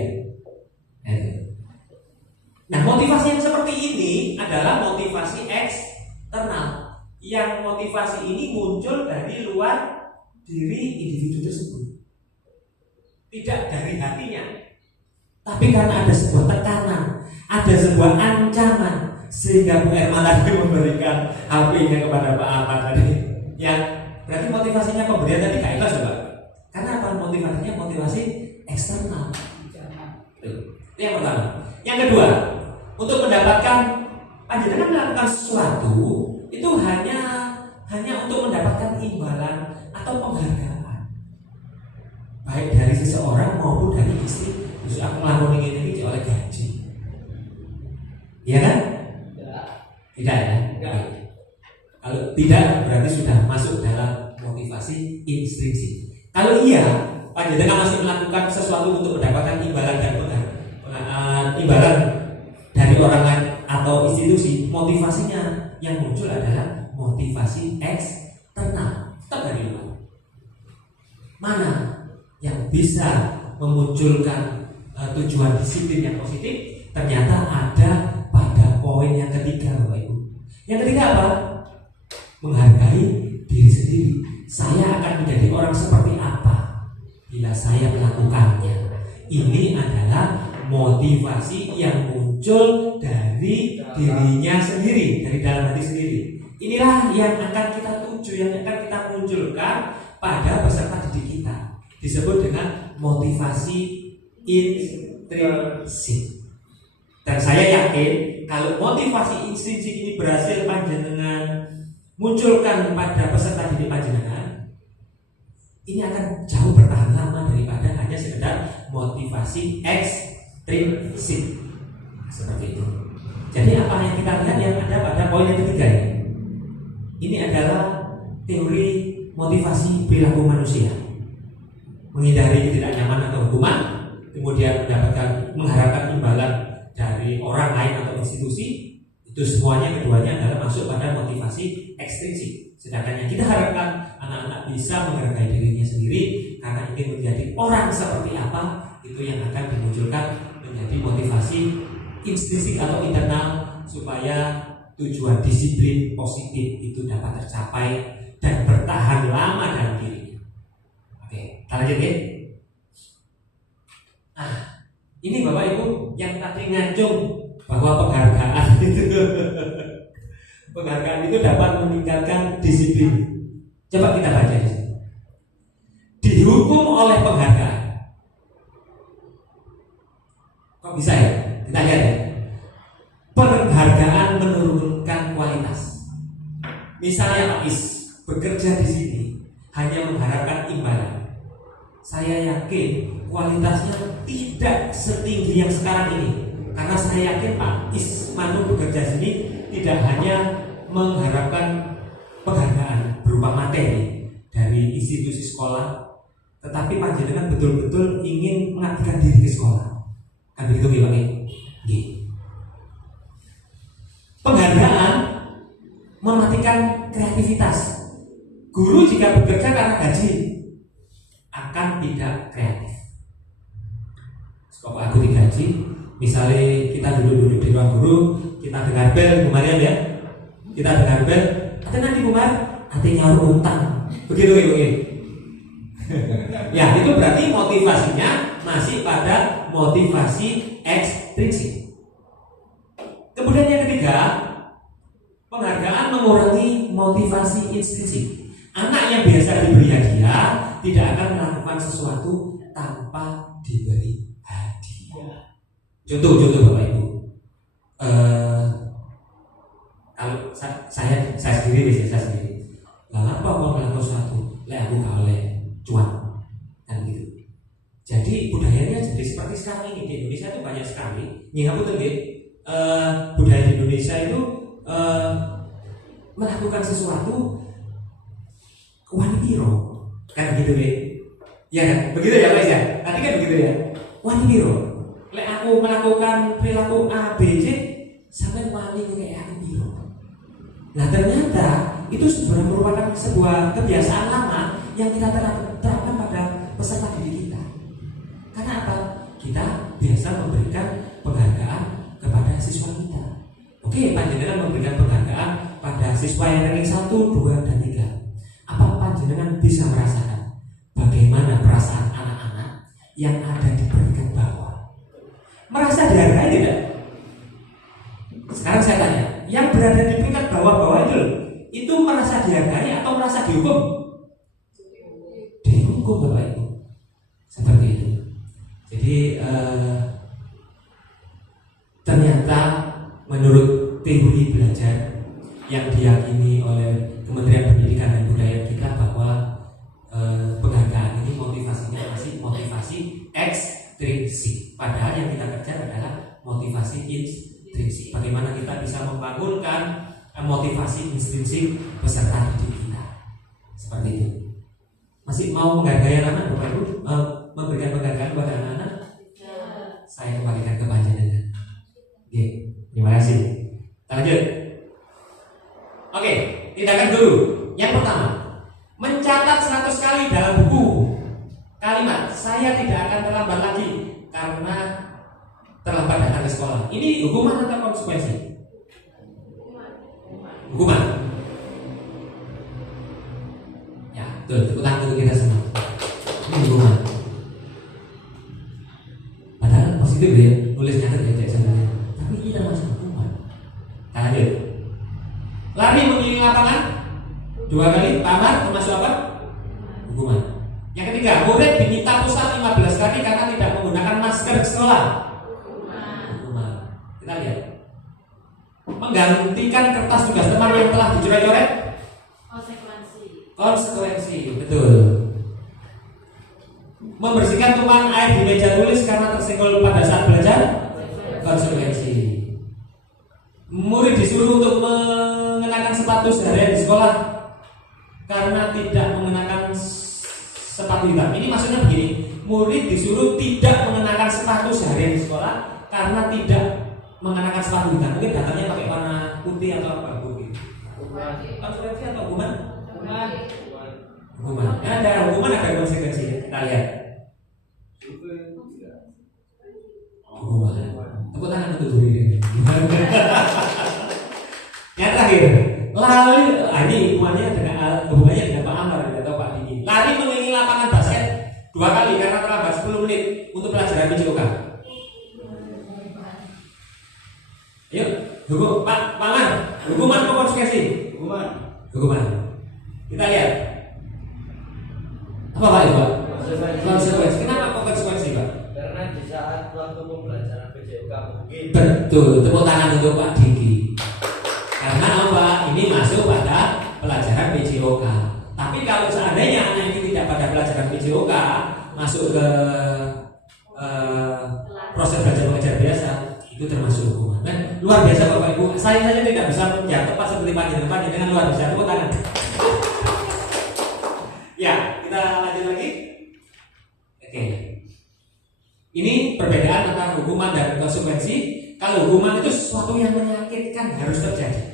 Nah, motivasi yang seperti ini adalah motivasi eksternal. Yang motivasi ini muncul dari luar diri individu tersebut, tidak dari hatinya, tapi karena ada sebuah tekanan, ada sebuah ancaman, sehingga Bu Erma tadi memberikan HP-nya kepada Pak Ahmad tadi. Ya, berarti motivasinya pemberian tadi gak ikhlas Pak. Karena apa? Motivasinya motivasi eksternal. Itu yang pertama. Yang kedua, untuk mendapatkan panjenengan melakukan sesuatu itu hanya untuk mendapatkan imbalan atau penghargaan, baik dari seseorang maupun dari istri. Terus aku melakukan ini oleh gaji, iya kan? Tidak ya? Kalau tidak berarti sudah masuk dalam motivasi intrinsik. Kalau iya, panjenengan masih melakukan sesuatu untuk mendapatkan imbalan dan imbalan dari orang lain atau institusi, motivasinya yang muncul adalah motivasi eksternal, tetap dari luar. Mana yang bisa memunculkan tujuan disiplin yang positif? Ternyata ada pada poin yang ketiga, Bapak Ibu. Yang ketiga apa? Menghargai diri sendiri. Saya akan menjadi orang seperti apa bila saya melakukannya. Ini adalah motivasi yang muncul dari dirinya sendiri, dari dalam hati sendiri. Inilah yang akan kita tuju, yang akan kita munculkan pada peserta didik kita. Disebut dengan motivasi intrinsik. Dan saya yakin kalau motivasi intrinsik ini berhasil panjenengan munculkan pada peserta didik panjenengan, ini akan jauh bertahan lama daripada hanya sekedar motivasi ekstrinsik. Seperti itu. Jadi apa yang kita lihat yang ada pada poin yang ketiga ini? Ini adalah teori motivasi perilaku manusia. Menghindari ketidaknyamanan atau hukuman, kemudian mengharapkan imbalan dari orang lain atau institusi, itu semuanya keduanya adalah masuk pada motivasi ekstrinsik. Sedangkan yang kita harapkan anak-anak bisa menghargai dirinya sendiri karena ingin menjadi orang seperti apa, itu yang akan dimunculkan menjadi motivasi intrinsik atau internal supaya tujuan disiplin positif itu dapat tercapai dan bertahan lama dalam dirinya. Oke, kita lanjut ya. Nah, ini Bapak Ibu yang tadi ngancung bahwa penghargaan itu dapat meningkatkan disiplin. Coba kita baca di sini. Dihukum oleh penghargaan. Kok bisa ya? Kita lihat ya. Penghargaan menurunkan kualitas. Misalnya Pak Is bekerja di sini hanya mengharapkan imbalan. Saya yakin kualitasnya tidak setinggi yang sekarang ini. Karena saya yakin Pak Ismanu bekerja sini tidak hanya mengharapkan penghargaan berupa materi dari institusi sekolah, tetapi panjenengan betul-betul ingin mengabdikan diri ke sekolah. Kan begitu Pak? Penghargaan mematikan kreativitas. Guru jika bekerja karena gaji akan tidak kreatif. Kalau aku digaji, misalnya kita duduk di ruang guru, kita dengar bel, Bu Mariam ya, kita dengar bel, ada nanti Bu Mar, artinya utang, begitu. Ya itu berarti motivasinya masih pada motivasi ekstrinsik. Kemudian yang ketiga, penghargaan mengurangi motivasi intrinsik. Anak yang biasa diberi hadiah tidak akan melakukan sesuatu tanpa diberi hadiah. Contoh Bapak Ibu. Kalau saya sendiri. Lalu apa mau melakukan sesuatu? Aku oleh cuan kan gitu. Jadi budayanya jadi seperti sekarang ini di Indonesia itu banyak sekali. Budaya di Indonesia itu melakukan sesuatu wanitiro kan gitu deh. Ya kan? Begitu ya Pak ya? Tadi kan begitu ya. Wanitiro. Lek aku melakukan perilaku A, B, C sampai wani kayak aku biro. Nah ternyata itu sebenarnya merupakan sebuah kebiasaan lama yang kita terapkan pada peserta didik kita. Karena apa? Kita biasa memberikan penghargaan kepada siswa kita. Oke, panjenengan memberikan penghargaan pada siswa yang ranking 1, 2, dan 3. Apa panjenengan bisa merasakan bagaimana perasaan anak-anak yang ada di peringkat bawah? Merasa dihargai tidak? Sekarang saya tanya, yang berada di peringkat bawah-bawah itu merasa dihargai atau merasa dihukum? Dihukum Bapak Ibu. Seperti itu. Jadi ternyata menurut teori belajar yang diyakini oleh Kementerian Pendidikan dan Kebudayaan kita bahwa penghargaan ini motivasinya masih motivasi ekstrinsik. Padahal yang kita kejar adalah motivasi intrinsik. Bagaimana kita bisa membangunkan motivasi intrinsik peserta didik kita. Seperti itu. Masih mau menghargai anak-anak Bapak Ibu? Memberikan penghargaan kepada anak-anak? Ya. Saya kembalikan ke panjenengan. Oke, terima kasih. Lanjut. Oke, tindakan guru. Yang pertama, mencatat 100 kali dalam buku kalimat saya tidak akan terlambat lagi karena terlambat datang ke sekolah. Ini hukuman atau konsekuensi? Hukuman. Ya, betul. Tepuk tangan untuk kita semua. Ini hukuman. Padahal positif ya, nulis nyatet ya sebenarnya. Tapi ini termasuk hukuman. Kita lanjut. Lari mengelilingi lapangan 2 kali, tamat termasuk apa? ketiga, murid diminta push-up 15 kali karena tidak menggunakan masker di sekolah. Hukuman. Kita lihat. Menggantikan kertas tugas teman yang telah dicoret-coret. Konsekuensi, betul. Membersihkan tumpahan air di meja tulis karena tersenggol pada saat belajar. Konsekuensi. Murid disuruh untuk mengenakan sepatu seharian di sekolah karena tidak mengenakan sepatu hitam. Ini maksudnya begini, murid disuruh tidak mengenakan sepatu seharian di sekolah karena tidak mengenakan sepatu hitam. Mungkin datangnya pakai warna putih atau apa putih. Konsekuensi atau hukuman? Hukuman. Karena ada hukuman ada konsekuensi. Kita lihat. Hukuman. Tepuk tangan untuk guru ini. Yang terakhir, lari. Ini hukumannya dengan hubungannya dengan Pak Amar atau Pak Diki. Lari mengelilingi lapangan basket 2 kali karena terlambat 10 menit untuk pelajaran PJOK. Ayo, hukum Pak Amar. Hukuman atau konsekuensi? Hukuman. Kita lihat. Apa Pak Ibu? Konsekuensi. Kenapa kok konsekuensi Pak? Karena di saat waktu pembelajaran PJOK mungkin. Betul, tepuk tangan untuk Pak Diki. Karena apa? Ini masuk pada pelajaran PJOK. Tapi kalau seandainya anak ini tidak pada pelajaran PJOK, masuk ke proses belajar mengajar biasa, itu termasuk hukuman. Nah, luar biasa Bapak Ibu. Saya saja tidak bisa menjawab tepat seperti panjenengan dengan luar biasa. Tepuk tangan. Ya, kita lanjut lagi. Oke. Ini perbedaan antara hukuman dan konsekuensi. Kalau hukuman itu sesuatu yang menyakitkan harus terjadi.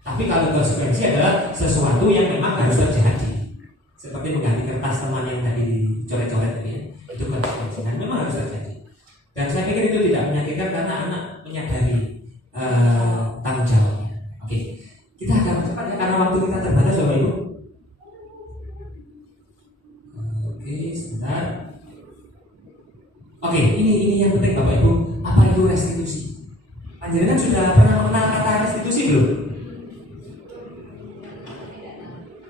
Tapi kalau konsekuensi adalah sesuatu yang memang harus terjadi. Seperti mengganti kertas teman yang tadi dicoret-coret tadi ya. Itu konsekuensi dan memang harus terjadi. Dan saya pikir itu tidak menyakitkan karena anak menyadari tanggung jawabnya. Oke. Kita akan cepat ya karena waktu kita terbatas Bapak Ibu. Oke, sebentar. Oke, ini yang penting Bapak Ibu. Apa itu restitusi? Panjenengan sudah pernah mengenal kata restitusi belum?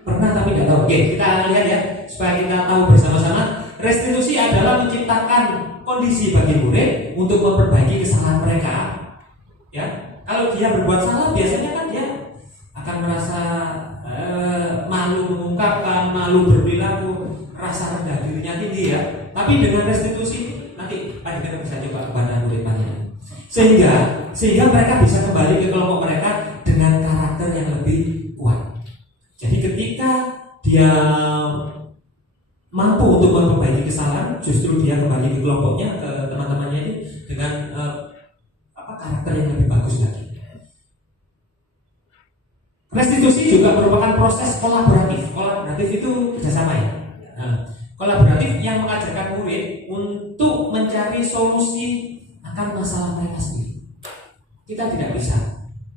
Pernah tapi tidak tahu. Oke, kita lihat ya supaya kita tahu bersama-sama. Restitusi adalah menciptakan kondisi bagi murid untuk memperbaiki kesalahan mereka. Ya, kalau dia berbuat salah biasanya kan dia akan merasa malu mengungkapkan, malu berperilaku, rasa rendah dirinya tinggi ya. Tapi dengan restitusi nanti panjenengan bisa coba kepada murid panjenengan. Sehingga mereka bisa kembali ke kelompok mereka dengan karakter yang lebih kuat. Jadi ketika dia mampu untuk memperbaiki kesalahan, justru dia kembali ke kelompoknya, ke teman-temannya ini dengan karakter yang lebih bagus lagi. Restitusi juga merupakan proses kolaboratif. Kolaboratif itu kerjasama ya. Nah, kolaboratif yang mengajarkan murid untuk mencari solusi akan masalah mereka sendiri. Kita tidak bisa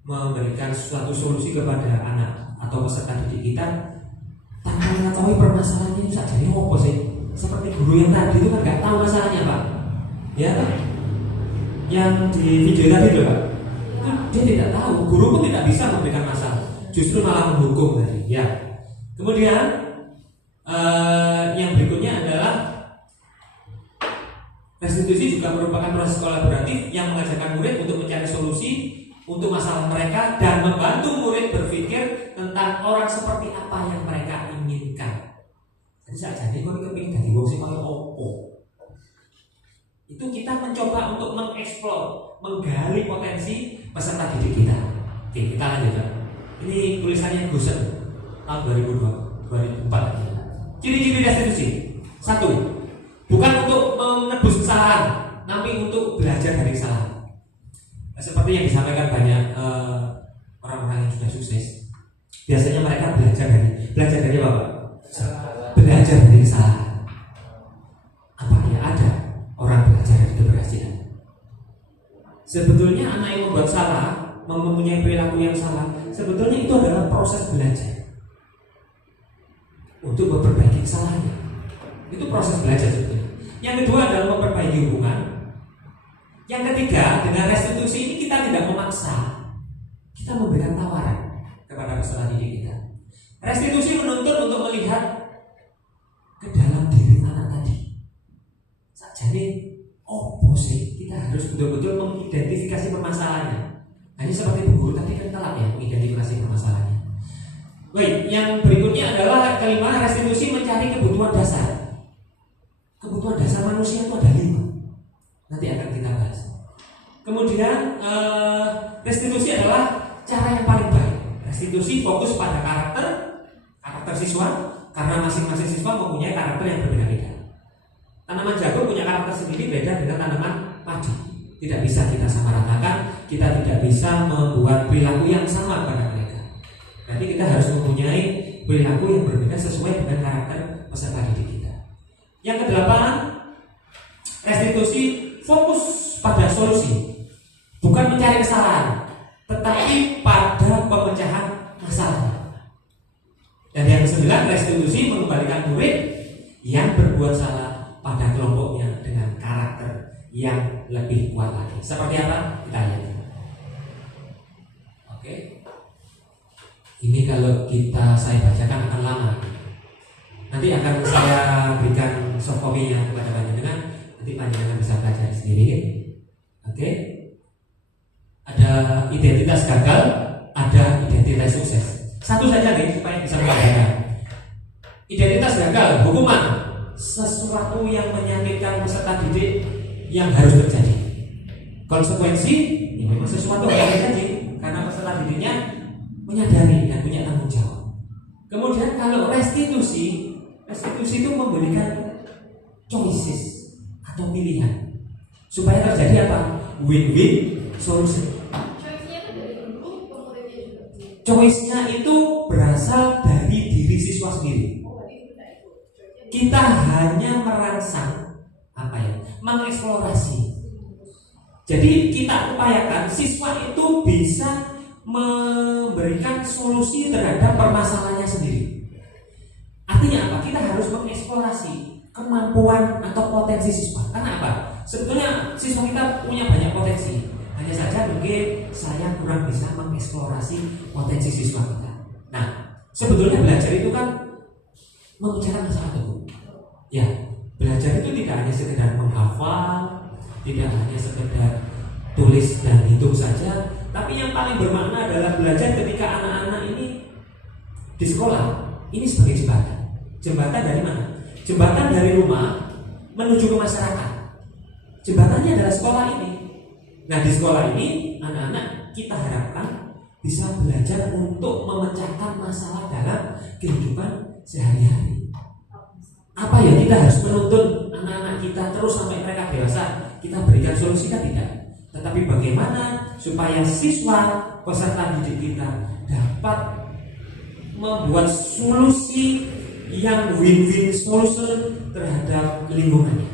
memberikan suatu solusi kepada anak atau peserta didik kita tanpa mengetahui permasalahannya itu saja. Ini apa sih? Seperti guru yang tadi itu kan nggak tahu masalahnya Pak, ya kan? Yang di video tadi itu Pak, dia tidak tahu. Guru pun tidak bisa memberikan masalah, justru malah menghukum tadi. Ya. Kemudian yang berikutnya adalah restitusi juga merupakan proses kolaboratif yang mengajarkan murid untuk mencari solusi untuk masalah mereka dan membantu murid berpikir tentang orang seperti apa yang mereka inginkan. Jadi saja nih kalau kepingin jadi wong sing kaya opo. Itu kita mencoba untuk mengeksplor, menggali potensi peserta didik kita. Oke, kita lanjutkan. Ini tulisannya Gusen tahun 2004. Ciri-ciri restitusi. 1. Bukan untuk menebus kesalahan, tapi untuk belajar dari kesalahan. Seperti yang disampaikan banyak orang-orang yang sudah sukses. Biasanya mereka belajar dari apa Pak? Belajar dari kesalahan. Apa ya ada orang belajar dari keberhasilan? Sebetulnya anak yang membuat salah, mempunyai perilaku yang salah, sebetulnya itu adalah proses belajar untuk memperbaiki kesalahannya. Itu proses belajar sebetulnya. Yang kedua adalah memperbaiki hubungan. Yang ketiga, dengan restitusi ini kita tidak memaksa, kita memberikan tawaran kepada peserta didik kita. Restitusi menuntut untuk melihat ke dalam diri anak Hanya seperti Bu Guru tadi kan telak ya mengidentifikasi permasalahannya. Baik, yang berikutnya adalah kelima, restitusi mencari kebutuhan dasar. Kebutuhan dasar manusia itu ada 5. Nanti akan kita bahas. Kemudian restitusi adalah cara yang paling baik. Restitusi fokus pada karakter siswa, karena masing-masing siswa mempunyai karakter yang berbeda-beda. Tanaman jagung punya karakter sendiri beda dengan tanaman padi. Tidak bisa kita samaratakan, kita tidak bisa membuat perilaku yang sama pada mereka. Berarti kita harus mempunyai perilaku yang berbeda sesuai dengan karakter peserta didik kita. Yang kedelapan, restitusi fokus pada solusi, bukan mencari kesalahan, tetapi pada pemecahan masalah. Dan yang ke-9, restitusi mengembalikan murid yang berbuat salah pada kelompoknya dengan karakter yang lebih kuat lagi. Seperti apa? Kita lihat. Oke. Ini kalau saya bacakan akan lama. Nanti akan saya berikan soft copy-nya kepada panjenengan. Nanti panjenengan bisa belajar sendiri. Oke. Ada identitas gagal, ada identitas sukses. Satu saja nih supaya bisa membedakan. Identitas gagal, hukuman, sesuatu yang menyakitkan peserta didik yang harus terjadi. Konsekuensi, ini memang sesuatu yang terjadi karena peserta didiknya menyadari dan punya tanggung jawab. Kemudian kalau restitusi itu memberikan choices atau pilihan supaya terjadi apa? Win-win solution. Choice-nya itu dari guru, pemuridnya juga. Choice-nya itu berasal dari diri siswa sendiri. Kita hanya merangsang mengeksplorasi. Jadi kita upayakan siswa itu bisa memberikan solusi terhadap permasalahannya sendiri. Artinya apa? Kita harus mengeksplorasi kemampuan atau potensi siswa. Karena apa? Sebetulnya siswa kita punya banyak potensi. Hanya saja mungkin saya kurang bisa mengeksplorasi potensi siswa kita. Nah, sebetulnya belajar itu kan membicarakan masalah itu. Ya, belajar itu tidak hanya sekedar menghafal, tidak hanya sekedar tulis dan hitung saja, tapi yang paling bermakna adalah belajar ketika anak-anak ini di sekolah. Ini sebagai jembatan. Jembatan dari mana? Jembatan dari rumah menuju ke masyarakat. Jembatannya adalah sekolah ini. Nah, di sekolah ini anak-anak kita harapkan bisa belajar untuk memecahkan masalah dalam kehidupan sehari-hari. Apa ya, kita harus menuntun anak-anak kita terus sampai mereka dewasa kita berikan solusi? Kan tidak. Tetapi bagaimana supaya siswa peserta didik kita dapat membuat solusi yang win-win solution terhadap lingkungannya.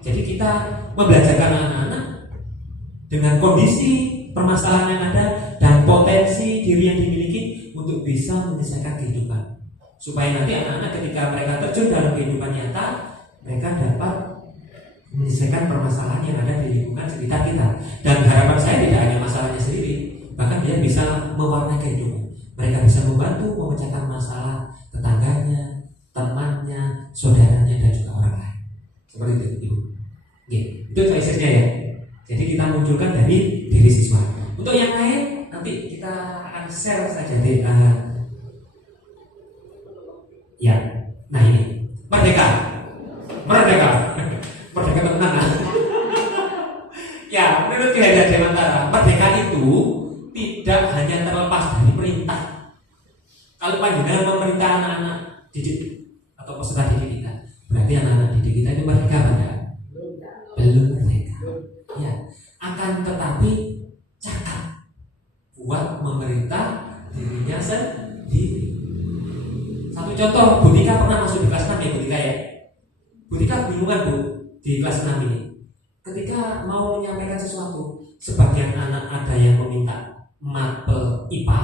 Jadi kita membelajarkan anak-anak dengan kondisi permasalahan yang ada dan potensi diri yang dimiliki untuk bisa menyelesaikan kehidupan, supaya nanti anak-anak ketika mereka terjun dalam kehidupan nyata, mereka dapat menyelesaikan permasalahan yang ada di lingkungan sekitar kita. Dan harapan saya tidak hanya masalahnya sendiri, bahkan dia bisa mewarnai kehidupan. Mereka bisa membantu memecahkan masalah tetangganya, temannya, saudaranya, dan juga orang lain. Seperti itu, Ibu. Oke, itu choices-nya ya. Jadi kita munculkan dari diri siswa. Untuk yang lain nanti kita akan share saja deh. Ya, nah ini merdeka tenang. Ya, menurut Ki Hajar Dewantara, merdeka itu tidak hanya terlepas dari perintah. Kalau panjenengan memerintah anak-anak didik atau peserta didik kita, berarti anak-anak didik kita itu merdeka pada belum merdeka. Ya, akan tetapi cakap buat memerintah dirinya sendiri. Satu contoh, Bu Tika pernah masuk di kelas 6 ya, Bu Tika ya. Bu Tika bingungan Bu di kelas 6 ini. Ketika mau menyampaikan sesuatu, sebagian anak ada yang meminta mapel IPA,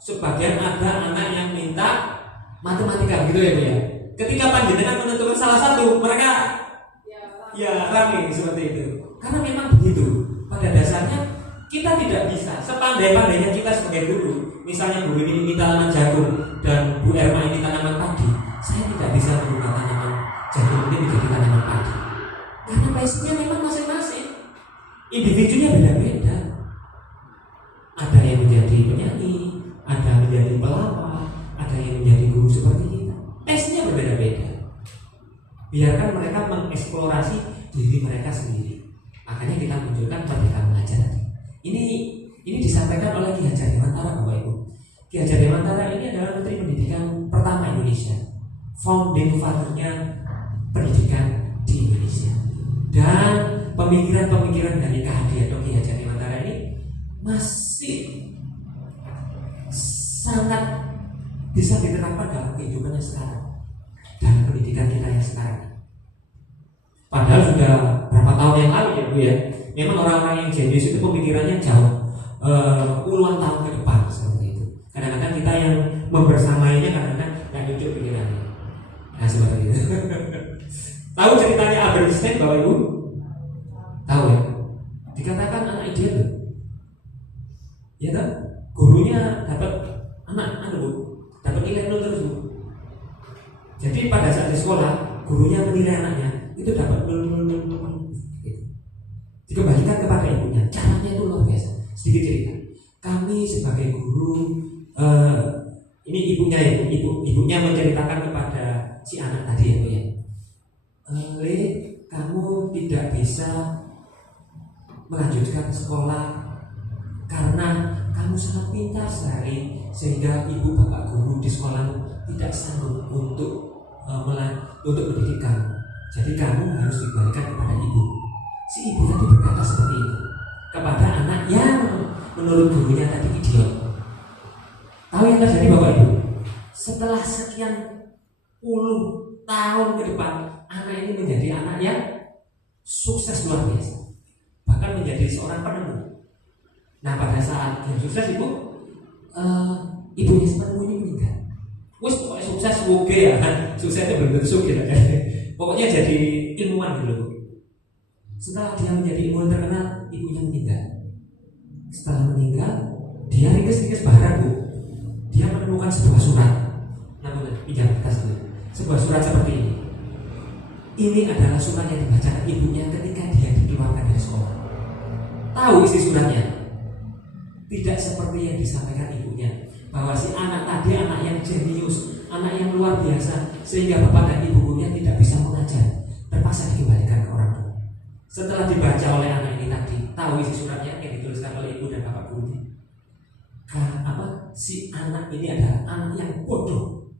sebagian ada anak yang minta matematika, gitu ya Bu ya. Ketika panjenengan menentukan salah satu, mereka ya rame seperti itu. Karena memang begitu. Pada dasarnya kita tidak bisa sepandai-pandainya kita sebagai guru. Misalnya Bu ini tanaman jagung dan Bu Erma ini tanaman padi. Saya tidak bisa merubah tanaman jagung ini menjadi tanaman padi. Karena passionnya memang masing-masing. Individunya beda-beda. Biarkan mereka mengeksplorasi diri mereka sendiri. Makanya kita munculkan Merdeka Mengajar. Ini disampaikan oleh Ki Hajar Dewantara, Bapak Ibu. Ki Hajar Dewantara ini adalah Menteri Pendidikan pertama Indonesia, founding father-nya pendidikan di Indonesia. Dan pemikiran-pemikiran dari KHD atau Ki Hajar Dewantara ini masih sangat bisa diterapkan dalam kehidupan yang sekarang, dalam pendidikan kita yang sekarang. Padahal sudah berapa tahun yang lalu ya Bu ya, memang orang-orang yang jenius itu pemikirannya jauh puluhan tahun ke depan seperti itu. Kadang-kadang kita yang membersamainya kadang-kadang nggak lucu pikirannya. Nah seperti itu. Tahu ceritanya Albert Einstein, Bapak Ibu? Tahu ya? Dikatakan anak ideal. Ya kan? Gurunya dapat dapat nilai nol terus Bu. Jadi pada saat di sekolah gurunya menilai anaknya itu dapat nol. Dikembalikan kepada ibunya, caranya itu luar biasa. Sedikit cerita. Kami sebagai guru, ini ibunya menceritakan kepada si anak tadi ya Bu ya. Le, kamu tidak bisa melanjutkan sekolah karena kamu sangat pintar sekali sehingga ibu bapak guru di sekolah tidak sanggup untuk mendidik kamu. Jadi kamu harus dikembalikan kepada ibu. Si ibu tadi berkata seperti itu kepada anak yang menurut gurunya tadi idiot. Tahu yang terjadi Bapak Ibu? Setelah sekian puluh tahun ke depan, anak ini menjadi anak yang sukses luar biasa, bahkan menjadi seorang penemu. Nah pada saat dia sukses ibunya penemu ini meninggal. Wes pokoknya sukses oke ya kan, suksesnya belum tentu gitu kan. Pokoknya jadi ilmuwan dulu. Setelah dia menjadi ilmuwan terkenal, ibunya meninggal. Setelah meninggal, dia ringkes barang Bu. Dia menemukan sebuah surat. Namun pinjam kertas dulu. Sebuah surat seperti ini. Ini adalah surat yang dibacakan ibunya ketika dia dikeluarkan dari sekolah. Tahu isi suratnya? Tidak seperti yang disampaikan ibunya, bahwa si anak tadi anak yang jenius, anak yang luar biasa, sehingga bapak dan ibunya tidak bisa mengajar, terpaksa dikembalikan ke orang tua. Setelah dibaca oleh anak ini tadi, tahu isi suratnya yang dituliskan oleh ibu dan bapak gurunya. Si anak ini adalah anak yang bodoh,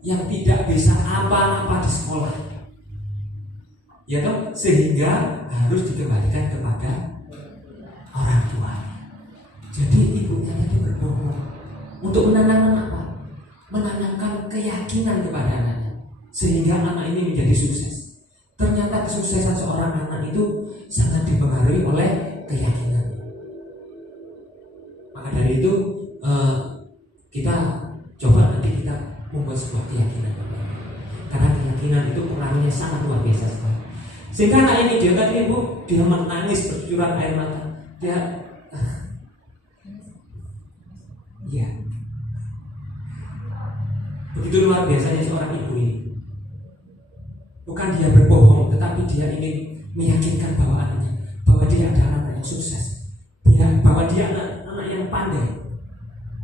yang tidak bisa apa-apa di sekolah, ya toh, sehingga harus dikembalikan kepada orang tua. Jadi ibunya tadi berbohong untuk menanamkan apa? Menanamkan keyakinan kepada anaknya, sehingga anak ini menjadi sukses. Ternyata kesuksesan seorang anak itu sangat dipengaruhi oleh keyakinan. Maka dari itu kita coba nanti kita membuat sebuah keyakinan, karena keyakinan itu pengaruhnya sangat luar biasa sekali. Sehingga anak ini dia tadi Bu, dia menangis bercucuran air mata. Iya. Begitu luar biasanya seorang ibu ini. Bukan dia berbohong, tetapi dia ingin meyakinkan bahwa anaknya, bahwa dia adalah anak yang sukses, bahwa dia anak yang pandai.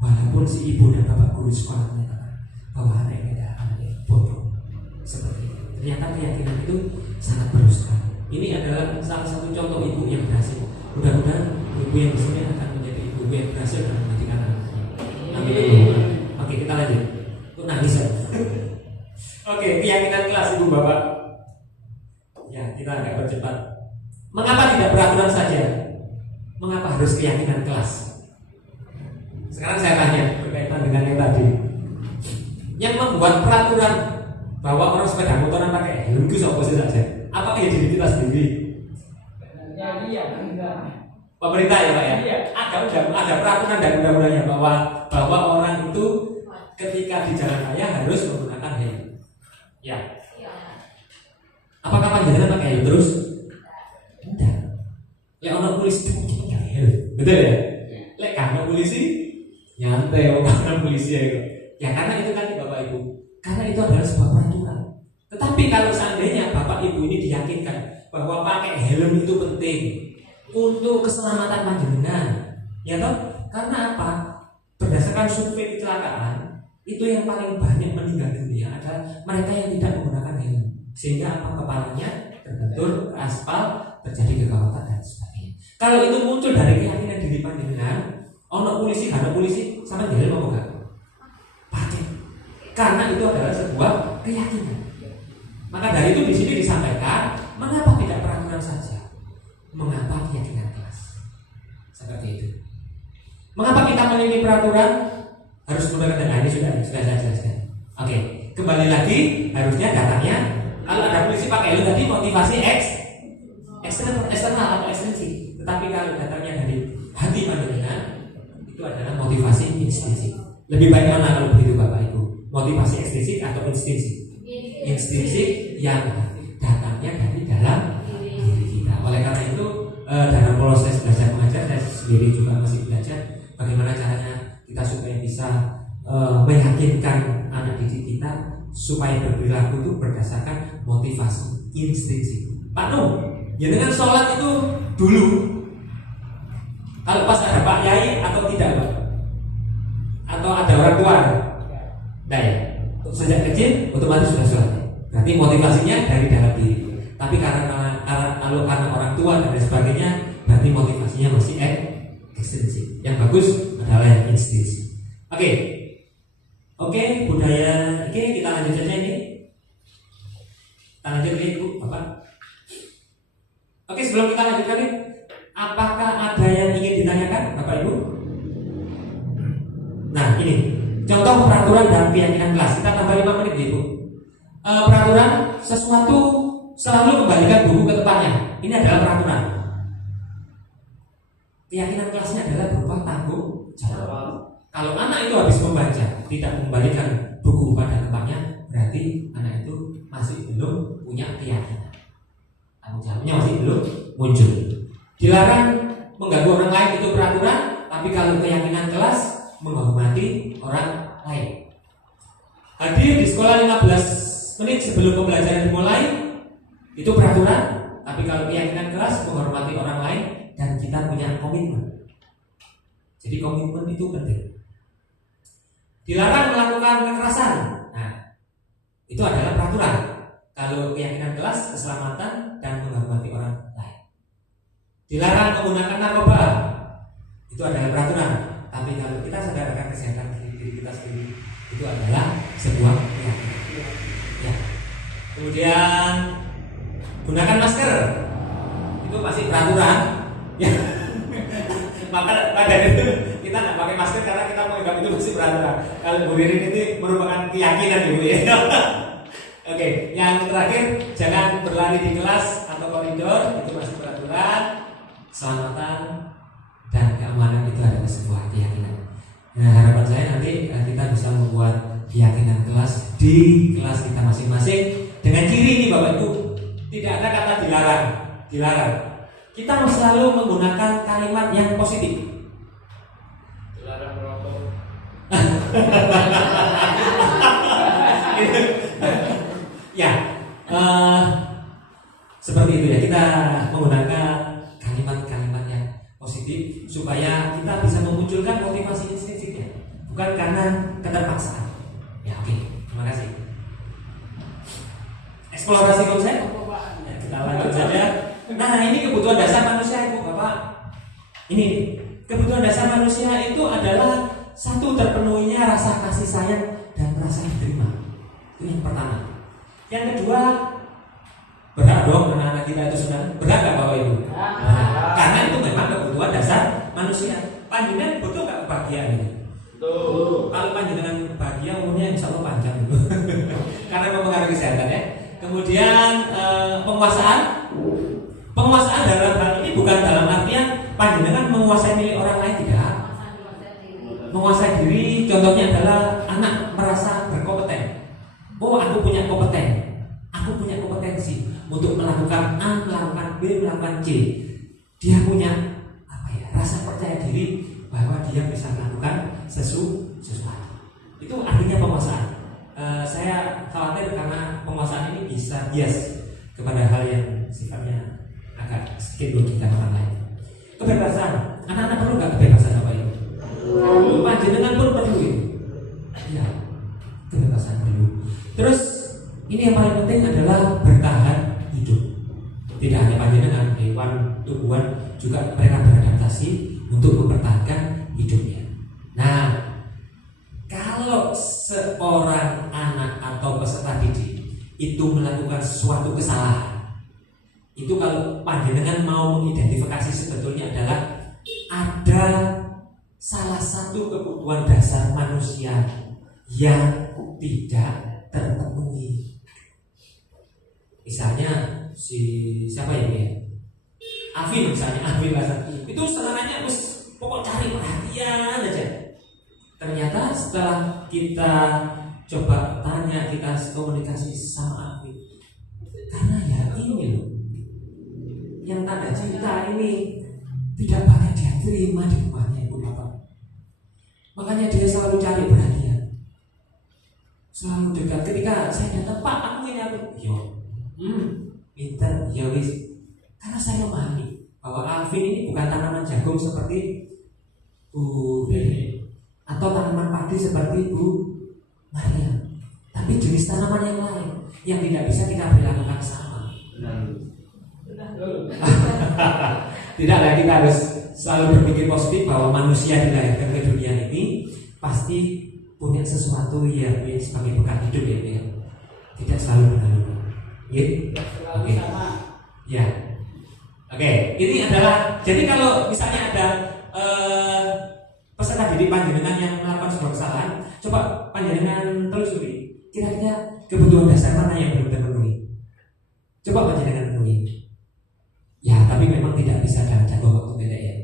Walaupun si ibu dan bapak guru sekolah menyatakan bahwa anak ini adalah anak yang bodoh. Seperti itu. Ternyata keyakinan itu sangat perlu sekali. Ini adalah salah satu contoh ibu yang berhasil. Mudah-mudahan ibu yang di sini akan menjadi ibu yang berhasil dalam mendidik anak-anaknya. Amin. Oke, kita lanjut. Itu nangis ya. Oke, keyakinan kelas ibu bapak. Ya, kita agak bercepat. Mengapa tidak peraturan saja? Mengapa harus keyakinan kelas? Sekarang saya tanya berkaitan dengan yang tadi. Yang membuat peraturan bahwa orang sepeda motoran pakai helm itu apa sih saja? Apakah ya diri kita sendiri? Iya, enggak. Pemerintah ya Pak ya? Iya. Ada peraturan dan undang-undangnya bahwa orang itu ketika di jalan raya harus menggunakan helm. Ya. Apakah panjenengan pakai helm terus? Tidak. Lek orang polisi itu pakai helm, betul ya? Lek karena polisi nyantai, karena polisi ya karena itu kan Bapak Ibu. Karena itu adalah sebuah peraturan. Tetapi kalau seandainya Bapak Ibu ini diyakinkan bahwa pakai helm itu penting untuk keselamatan panjenengan, ya toh? Karena apa? Berdasarkan survei kecelakaan, itu yang paling banyak meninggal dunia adalah mereka yang tidak menggunakan helm. sehingga apa, kepalanya terbentur ke aspal, terjadi kegawatan dan sebagainya. Kalau itu muncul dari keyakinan diri panjenengan, ono polisi, karena polisi sama dia mau enggak? Pakai. Karena itu adalah sebuah keyakinan. Maka dari itu di sini disampaikan, mengapa tidak peraturan saja? Mengapa keyakinan kelas? Seperti itu. Mengapa kita memiliki peraturan harus menggunakan data? Ini sudah saya jelaskan. Oke, kembali lagi harusnya datanya kalau ada polisi pakai itu tadi motivasi eksternal atau ekstensi. Tetapi kalau datanya dari hati panjenengan itu adalah motivasi instinsif. Lebih baik mana kalau begitu Bapak Ibu? Motivasi ekstrinsik atau instinsif? Instinsif yang datangnya dari dalam diri kita. Oleh karena itu dalam proses belajar mengajar, saya sendiri juga masih belajar bagaimana caranya kita supaya bisa meyakinkan anak didik kita supaya berperilaku itu berdasarkan motivasi instinsif. Pak Nuh, ya dengan sholat itu dulu kalau pas ada Pak Yai atau tidak Pak? Atau ada orang tua? Nah ya, sejak kecil otomatis sudah sholat. Berarti motivasinya dari dalam diri. Tapi karena orang tua dan lain sebagainya, berarti motivasinya masih ekstrinsik. Yang bagus adalah yang instinsif. Oke, budaya. Oke, kita lanjut saja ini. Kita lanjut ini Bu, Bapak. Oke, sebelum kita lanjutkan ini, apakah ada yang ingin ditanyakan Bapak Ibu? Nah, ini contoh peraturan dan keyakinan kelas. Kita tambah 5 menit Ibu. Peraturan sesuatu selalu kembalikan buku ke tempatnya. Ini adalah peraturan. Keyakinan kelasnya adalah berupa tanggung jawab. Kalau anak itu habis membaca tidak mengembalikan buku pada tempatnya, berarti anak itu masih belum punya keyakinan. Tanggung jawabnya masih belum muncul. Dilarang mengganggu orang lain itu peraturan, tapi kalau keyakinan kelas menghormati orang lain. Hadir di sekolah 15 menit sebelum pembelajaran dimulai itu peraturan, tapi kalau keyakinan kelas menghormati orang lain dan kita punya komitmen. Jadi komitmen itu penting. Dilarang melakukan kekerasan. Nah, itu adalah peraturan. Kalau keyakinan kelas keselamatan dan menghormati orang lain. Dilarang menggunakan narkoba. Itu adalah peraturan. Tapi kalau kita sadar akan kesehatan diri kita sendiri, itu adalah sebuah keyakinan. Ya. Kemudian gunakan masker. Itu masih peraturan. Ya. Maka pada itu kita tidak pakai masker karena kita menganggap itu masih peraturan. Kalau Bu Ririn itu merupakan keyakinan Ibu ya. Oke, yang terakhir jangan berlari di kelas atau koridor, itu masih peraturan. Keselamatan dan keamanan itu adalah sebuah keyakinan. Nah, harapan saya nanti kita bisa membuat keyakinan kelas di kelas kita masing-masing dengan ciri ini Bapak Ibu. Tidak ada kata dilarang. Dilarang. Kita harus selalu menggunakan kalimat yang positif. Dilarang merokok. Ya, seperti itu ya. Kita menggunakan kalimat-kalimat yang positif supaya kita bisa memunculkan motivasi instinktifnya, bukan karena keterpaksaan. Ya, oke. Terima kasih. Eksplorasi konsep. Ya, kita lanjut saja. Nah, ini kebutuhan dasar manusia Ibu Bapak. Ini kebutuhan dasar manusia itu adalah satu, terpenuhinya rasa kasih sayang dan rasa diterima. Itu yang pertama. Yang kedua, berhak dong anak-anak kita itu senang. Berhak gak Bapak Ibu? Nah, karena itu memang kebutuhan dasar manusia. Panjenengan butuh gak kebahagiaan ini? Betul. Kalau panjenengan bahagia umurnya insya Allah panjang. Karena mempengaruhi kesehatan ya. Kemudian penguasaan. Penguasaan dalam hal ini bukan dalam artian panjenengan menguasai milik orang lain, tidak. Menguasai diri contohnya adalah anak merasa berkompeten. Oh, aku punya kompeten. Aku punya kompetensi untuk melakukan A, melakukan B, melakukan C. Dia punya rasa percaya diri bahwa dia bisa melakukan sesuatu. Itu artinya penguasaan. Saya khawatir karena penguasaan ini bisa bias kepada hal yang sifatnya agak sedikit merugikan orang lain. Kebebasan, anak-anak perlu nggak kebebasan Bapak Ibu? Panjenengan pun perlu itu. Ya, kebebasan perlu. Terus ini yang paling penting adalah pertumbuhan juga mereka beradaptasi untuk mempertahankan hidupnya. Nah, kalau seorang anak atau peserta didik itu melakukan suatu kesalahan, itu kalau panjenengan mau mengidentifikasi sebetulnya adalah ada salah satu kebutuhan dasar manusia yang tidak terpenuhi. Misalnya siapa ya? Afin misalnya, Afin itu serangannya pokok cari perhatian aja. Ternyata setelah kita coba tanya, kita komunikasi sama Afin, karena ya ini loh, yang tanda cinta ini tidak banyak dia terima di rumahnya ibu bapak. Makanya dia selalu cari perhatian, selalu dekat. Ketika saya datang, Pak, aku ini aku, pintar, ya wis. Karena saya memahami bahwa Alvin ini bukan tanaman jagung seperti Bu Rene atau tanaman padi seperti Bu Maria, tapi jenis tanaman yang lain yang tidak bisa kita perlakukan sama. Tidaklah kita harus selalu berpikir positif bahwa manusia dilahirkan ke dunia ini pasti punya sesuatu yang sebagai bekal hidup ya. Tidak selalu berlalu. Oke. Ya. Oke, ini adalah, jadi kalau misalnya ada peserta didik panjenengan yang melakukan sebuah kesalahan, coba panjenengan telusuri kira-kira kebutuhan dasar mana yang belum terpenuhi. Coba panjenengan penuhi. Ya, tapi memang tidak bisa dalam jangka waktu pendek ya.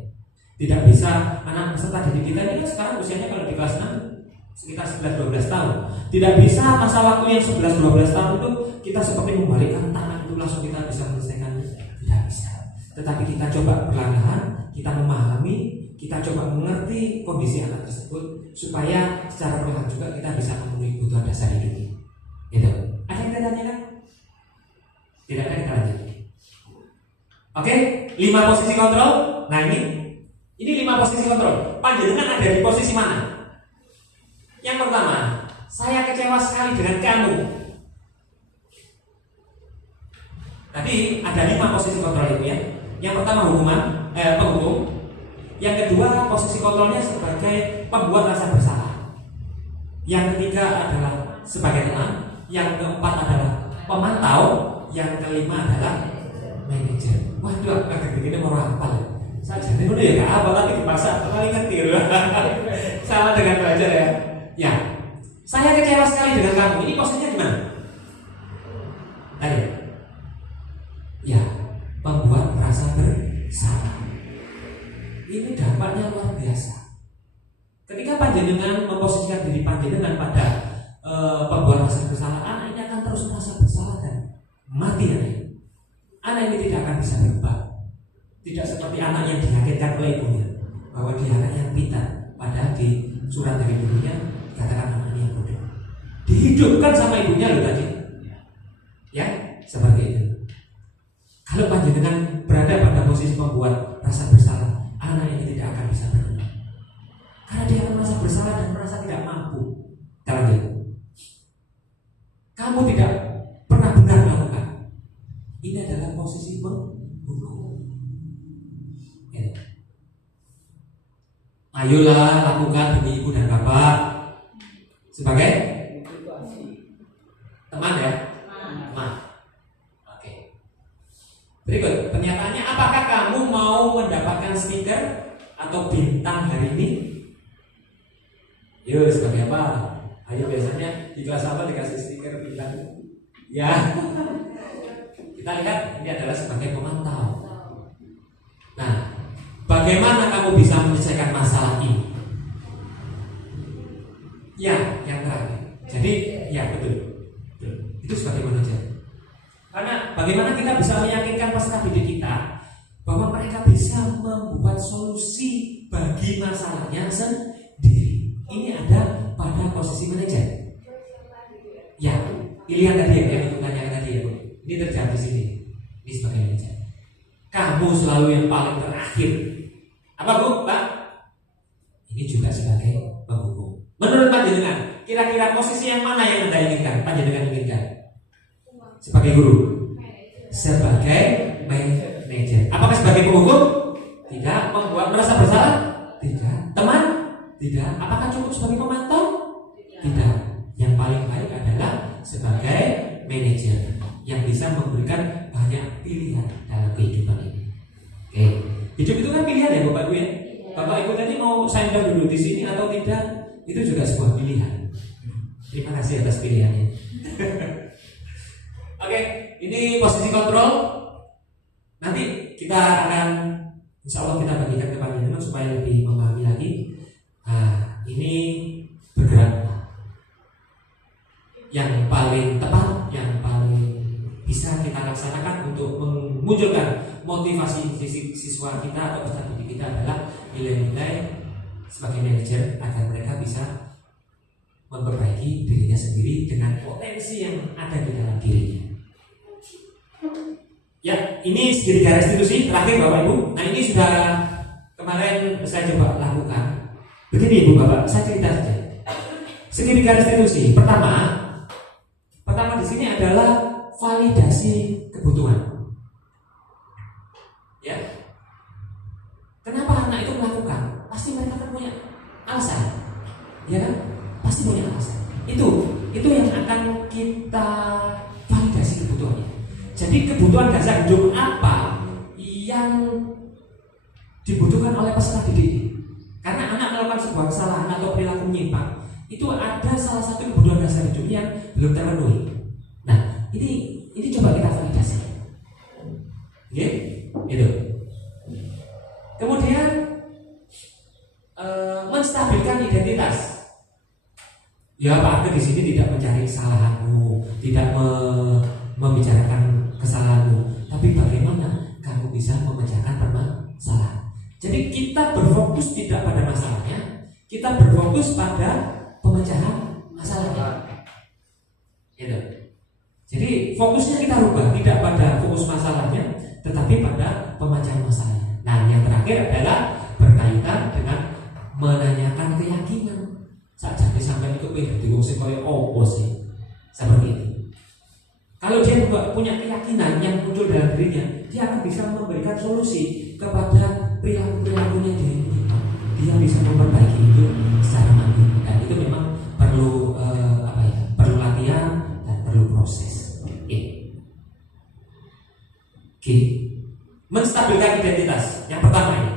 Tidak bisa, anak peserta didik kita ini kan sekarang usianya kalau di kelas 6 sekitar 11-12 tahun. Tidak bisa masa waktu yang 11-12 tahun itu kita seperti membalikkan tangan itu langsung kita bisa menyelesaikan. Tidak bisa. Tetapi kita coba perlahan-lahan, kita memahami, kita coba mengerti kondisi anak tersebut supaya secara perlahan juga kita bisa memenuhi kebutuhan dasar hidupnya. Gitu. Ada yang ditanyakan? Tidak ada, kita lanjut. Oke, 5 posisi kontrol. Nah ini 5 posisi kontrol. Panjenengan ada di posisi mana? Yang pertama, saya kecewa sekali dengan kamu. Tadi ada 5 posisi kontrol itu ya. Yang pertama penghukum. Yang kedua posisi kontrolnya sebagai pembuat rasa bersalah. Yang ketiga adalah sebagai teman. Yang keempat adalah pemantau. Yang kelima adalah manajer. Waduh, agak begini mau hafal. Saya jadi udah ya gak apa tapi dipaksa paling ngerti loh. Sama dengan belajar ya. Ya, saya kecewa sekali dengan kamu. Ini posisinya di mana? Tadi. Ya, pembuat rasa bersalah. Ini dampaknya luar biasa. Ketika panjenengan memposisikan diri panjenengan pada pembuat rasa bersalah, anak ini akan terus merasa bersalah dan mati anak. Anak ini tidak akan bisa berubah. Tidak seperti anak yang diyakinkan oleh ibunya bahwa dia anak yang pintar, padahal di surat dari ibunya dikatakan anaknya yang bodoh. Dihidupkan sama ibunya loh tadi. Ya, seperti itu. Kalau panjenengan berada pada posisi membuat rasa bersalah, anak ini tidak akan bisa berubah. Karena dia akan merasa bersalah dan merasa tidak mampu. Karena itu, kamu tidak pernah benar melakukan. Ini adalah posisi penghukum. Ya. Ayolah lakukan demi ibu dan bapak sebagai teman ya. Teman. Oke. Berikut pernyataannya, apakah kamu mau mendapatkan stiker atau bintang hari ini? Yuk, sebagai apa? Ayo, biasanya di kelas apa dikasih stiker bintang? Ya. Kita lihat ini adalah sebagai pemantau. Nah, bagaimana kamu bisa menyelesaikan masalah ini? Ya, yang terakhir. Jadi, ya betul. Itu sebagai manajer. Karena bagaimana kita bisa meyakinkan peserta didik kita bahwa mereka bisa membuat solusi bagi masalahnya sendiri. Ini ada pada posisi manajer. Ya, pilihan tadi yang hitungannya tadi ya, Bu. Ini terjadi di sini. Ini sebagai manajer. Kamu selalu yang paling terakhir. Apa Bu, Pak? Ini juga sebagai penghukum. Menurut panjenengan, kira-kira posisi yang mana yang Anda inginkan? Panjenengan inginkan? Sebagai guru, sebagai manajer. manajer. Apakah sebagai penghukum? Tidak. Membuat merasa bersalah? Tidak. Teman? Tidak. Apakah cukup sebagai pemantau? Tidak. Yang paling baik adalah sebagai manajer yang bisa memberikan banyak pilihan dalam kehidupan ini. Oke. Hidup itu kan pilihan ya Bapak Ibu ya. Bapak Ibu tadi mau saya dulu di sini atau tidak, itu juga sebuah pilihan. Terima kasih atas pilihannya. Oke, ini posisi kontrol. Nanti kita akan, insya Allah kita bagikan ke panjenengan supaya lebih memahami lagi. Nah, ini bergerak. Yang paling tepat, yang paling bisa kita laksanakan untuk memunculkan motivasi siswa kita atau peserta didik kita adalah nilai-nilai sebagai manajer agar mereka bisa memperbaiki dirinya sendiri dengan potensi yang ada di dalam dirinya. Ya, ini segitiga restitusi terakhir Bapak Ibu. Nah, ini sudah kemarin saya coba lakukan. Begini Ibu Bapak, saya cerita saja. Segitiga restitusi pertama di sini adalah validasi kebutuhan. Ya. Kenapa anak itu melakukan? Pasti mereka kan punya alasan. Ya kan? Pasti punya alasan. Itu yang akan kita validasi kebutuhannya. Jadi kebutuhan dasar hidup apa yang dibutuhkan oleh peserta didik? Karena anak melakukan sebuah kesalahan atau perilaku menyimpang, itu ada salah satu kebutuhan dasar hidup yang belum terpenuhi. Nah, ini coba kita validasi. Oke? Itu. Kemudian menstabilkan identitas. Ya, Pak Ade di sini tidak mencari kesalahanmu, tidak membicarakan kesalahanmu, tapi bagaimana kamu bisa memecahkan permasalahan. Jadi kita berfokus tidak pada masalahnya, kita berfokus pada pemecahan masalahnya. Gitu. Jadi fokusnya kita rubah, tidak pada fokus masalahnya, tetapi pada pemecahan masalahnya. Nah, yang terakhir adalah berkaitan dengan menanyakan keyakinan. Saat jadi sampai itu pengen diwongsi kaya opo sih, seperti itu. Kalau dia punya keyakinan yang muncul dalam dirinya, dia akan bisa memberikan solusi kepada perilaku-perilakunya dia ini. Dia bisa memperbaiki itu secara mandiri. Dan itu memang perlu perlu latihan dan perlu proses. Oke. Menstabilkan identitas. Yang pertama ini,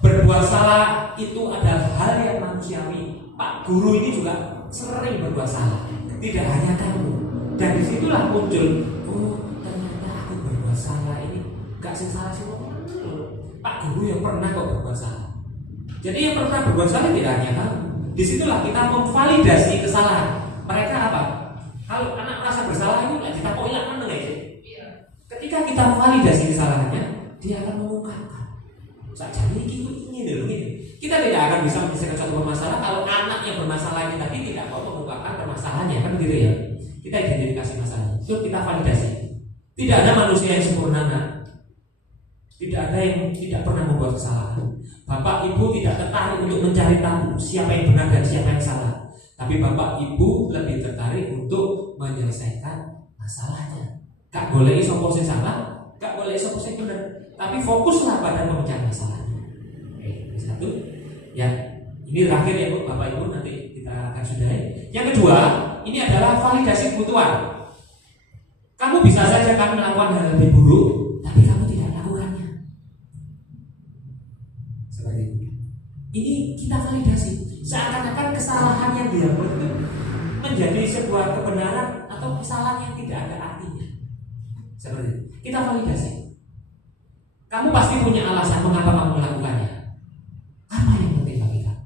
berbuat salah itu adalah hal yang manusiawi. Pak Guru ini juga sering berbuat salah. Tidak hanya kamu. Dan disitulah muncul, oh ternyata aku berbuat salah ini. Gak salah sih Pak Guru yang pernah kok berbuat salah. Jadi yang pernah berbuat salah tidak hanya kamu. Disitulah kita memvalidasi kesalahan. Mereka apa? Kalau anak merasa bersalah itu nggak kita poin kan aja. Ketika kita validasi kesalahannya, dia akan mengungkapkan. Saja ini dulu ini. Kita tidak akan bisa menyelesaikan suatu permasalahan kalau anak yang bermasalah ini tadi tidak mau mengungkapkan permasalahannya, kan gitu ya. Kita identifikasi masalahnya, itu kita validasi. Tidak ada manusia yang sempurna, nah. Tidak ada yang tidak pernah membuat kesalahan. Bapak Ibu tidak tertarik untuk mencari tahu siapa yang benar dan siapa yang salah. Tapi Bapak Ibu lebih tertarik untuk menyelesaikan masalahnya. Gak boleh sopo sing salah, gak boleh sopo sing benar. Tapi fokuslah pada pemecahan masalahnya. Oke, satu. Ya, ini terakhir ya Bu, Bapak Ibu, nanti kita akan sudahi. Yang kedua, ini adalah validasi kebutuhan. Kamu bisa saja kan melakukan hal lebih buruk, tapi kamu tidak melakukannya. Seperti itu. Ini kita validasi. Seakan-akan kesalahan yang dilakukan itu menjadi sebuah kebenaran atau kesalahan yang tidak ada artinya. Seperti itu. Kita validasi. Kamu pasti punya alasan mengapa kamu melakukannya. Apa yang penting bagi kamu?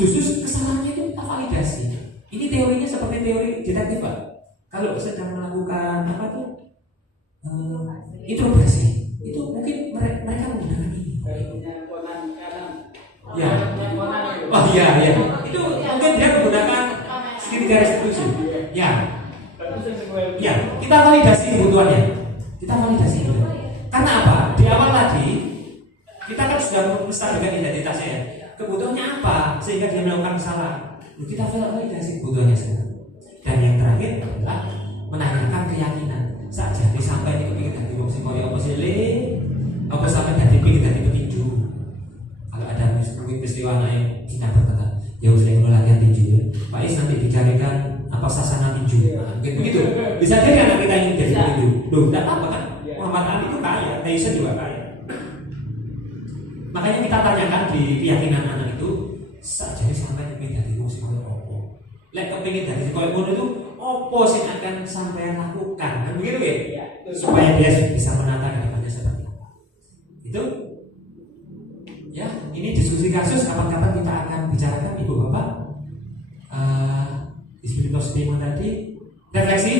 Justru kesalahannya itu kita validasi. Ini teorinya seperti teori detektif Pak. Kalau sedang melakukan apa tuh introspeksi, itu mungkin mereka menggunakan ini. Ya. Oh iya. Itu mungkin dia menggunakan segitiga restitusi. Ya. Ya, kita validasi kebutuhannya. Kita validasi itu. Karena apa? Di awal tadi kita kan sudah menstabilkan identitasnya ya. Kebutuhannya apa sehingga dia melakukan kesalahan? Kita validasi kebutuhannya sekarang. Dan yang terakhir adalah menanyakan keyakinan. Saat jadi sampai di kepikir dari wong sing koyo apa sih itu. Loh, tidak apa kan? Iya. Muhammad Ali itu kaya, Tyson juga kaya. Makanya kita tanyakan di keyakinan anak itu, saja sampai kepingin dari musik koyo opo. Lek kepingin dari koyo ngono itu, opo sih akan sampai lakukan? Kan begitu ya? Iya. Supaya dia bisa menata ke depannya seperti apa. Itu ya, ini diskusi kasus kapan-kapan kita akan bicarakan Ibu Bapak. Spiritus Demo tadi refleksi.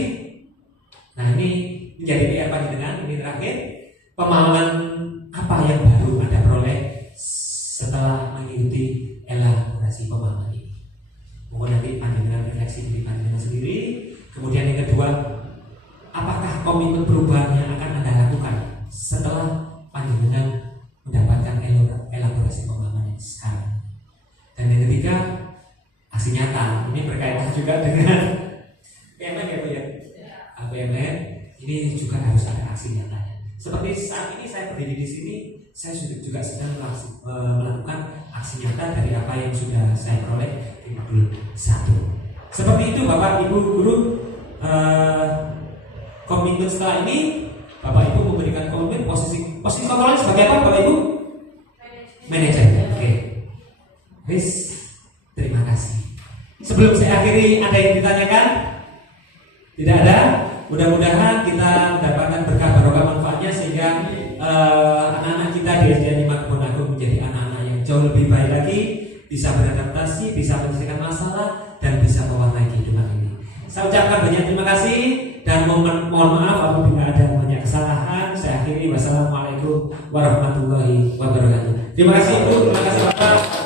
Nah, ini menjadi PR panjenengan. Ini terakhir, pemahaman apa yang baru Anda peroleh setelah mengikuti elaborasi pemahaman ini. Mohon nanti panjenengan refleksi diri panjenengan sendiri. Kemudian yang kedua, apakah komitmen perubahan yang akan Anda lakukan setelah panjenengan mendapatkan elaborasi pemahaman yang sekarang. Dan yang ketiga, aksi nyata. Ini berkaitan juga dengan PMN ya Bu ya. PMN ini juga harus ada aksi nyatanya. Seperti saat ini saya berdiri di sini, saya juga sedang melakukan aksi nyata dari apa yang sudah saya peroleh di modul 1. Seperti itu Bapak Ibu guru. Komitmen setelah ini Bapak Ibu memberikan komitmen posisi kontrolnya sebagai apa Bapak Ibu? Manajer. Oke. Wis, terima kasih. Sebelum saya akhiri, ada yang ditanyakan? Tidak ada? Mudah-mudahan kita mendapatkan berkah barokah manfaatnya sehingga anak-anak kita di SDN 5 Kebon Agung menjadi anak-anak yang jauh lebih baik lagi, bisa beradaptasi, bisa menyelesaikan masalah, dan bisa mewarnai kehidupan ini. Saya ucapkan banyak terima kasih dan mohon maaf apabila ada banyak kesalahan. Saya akhiri. Wassalamualaikum warahmatullahi wabarakatuh. Terima kasih Ibu, terima kasih Bapak.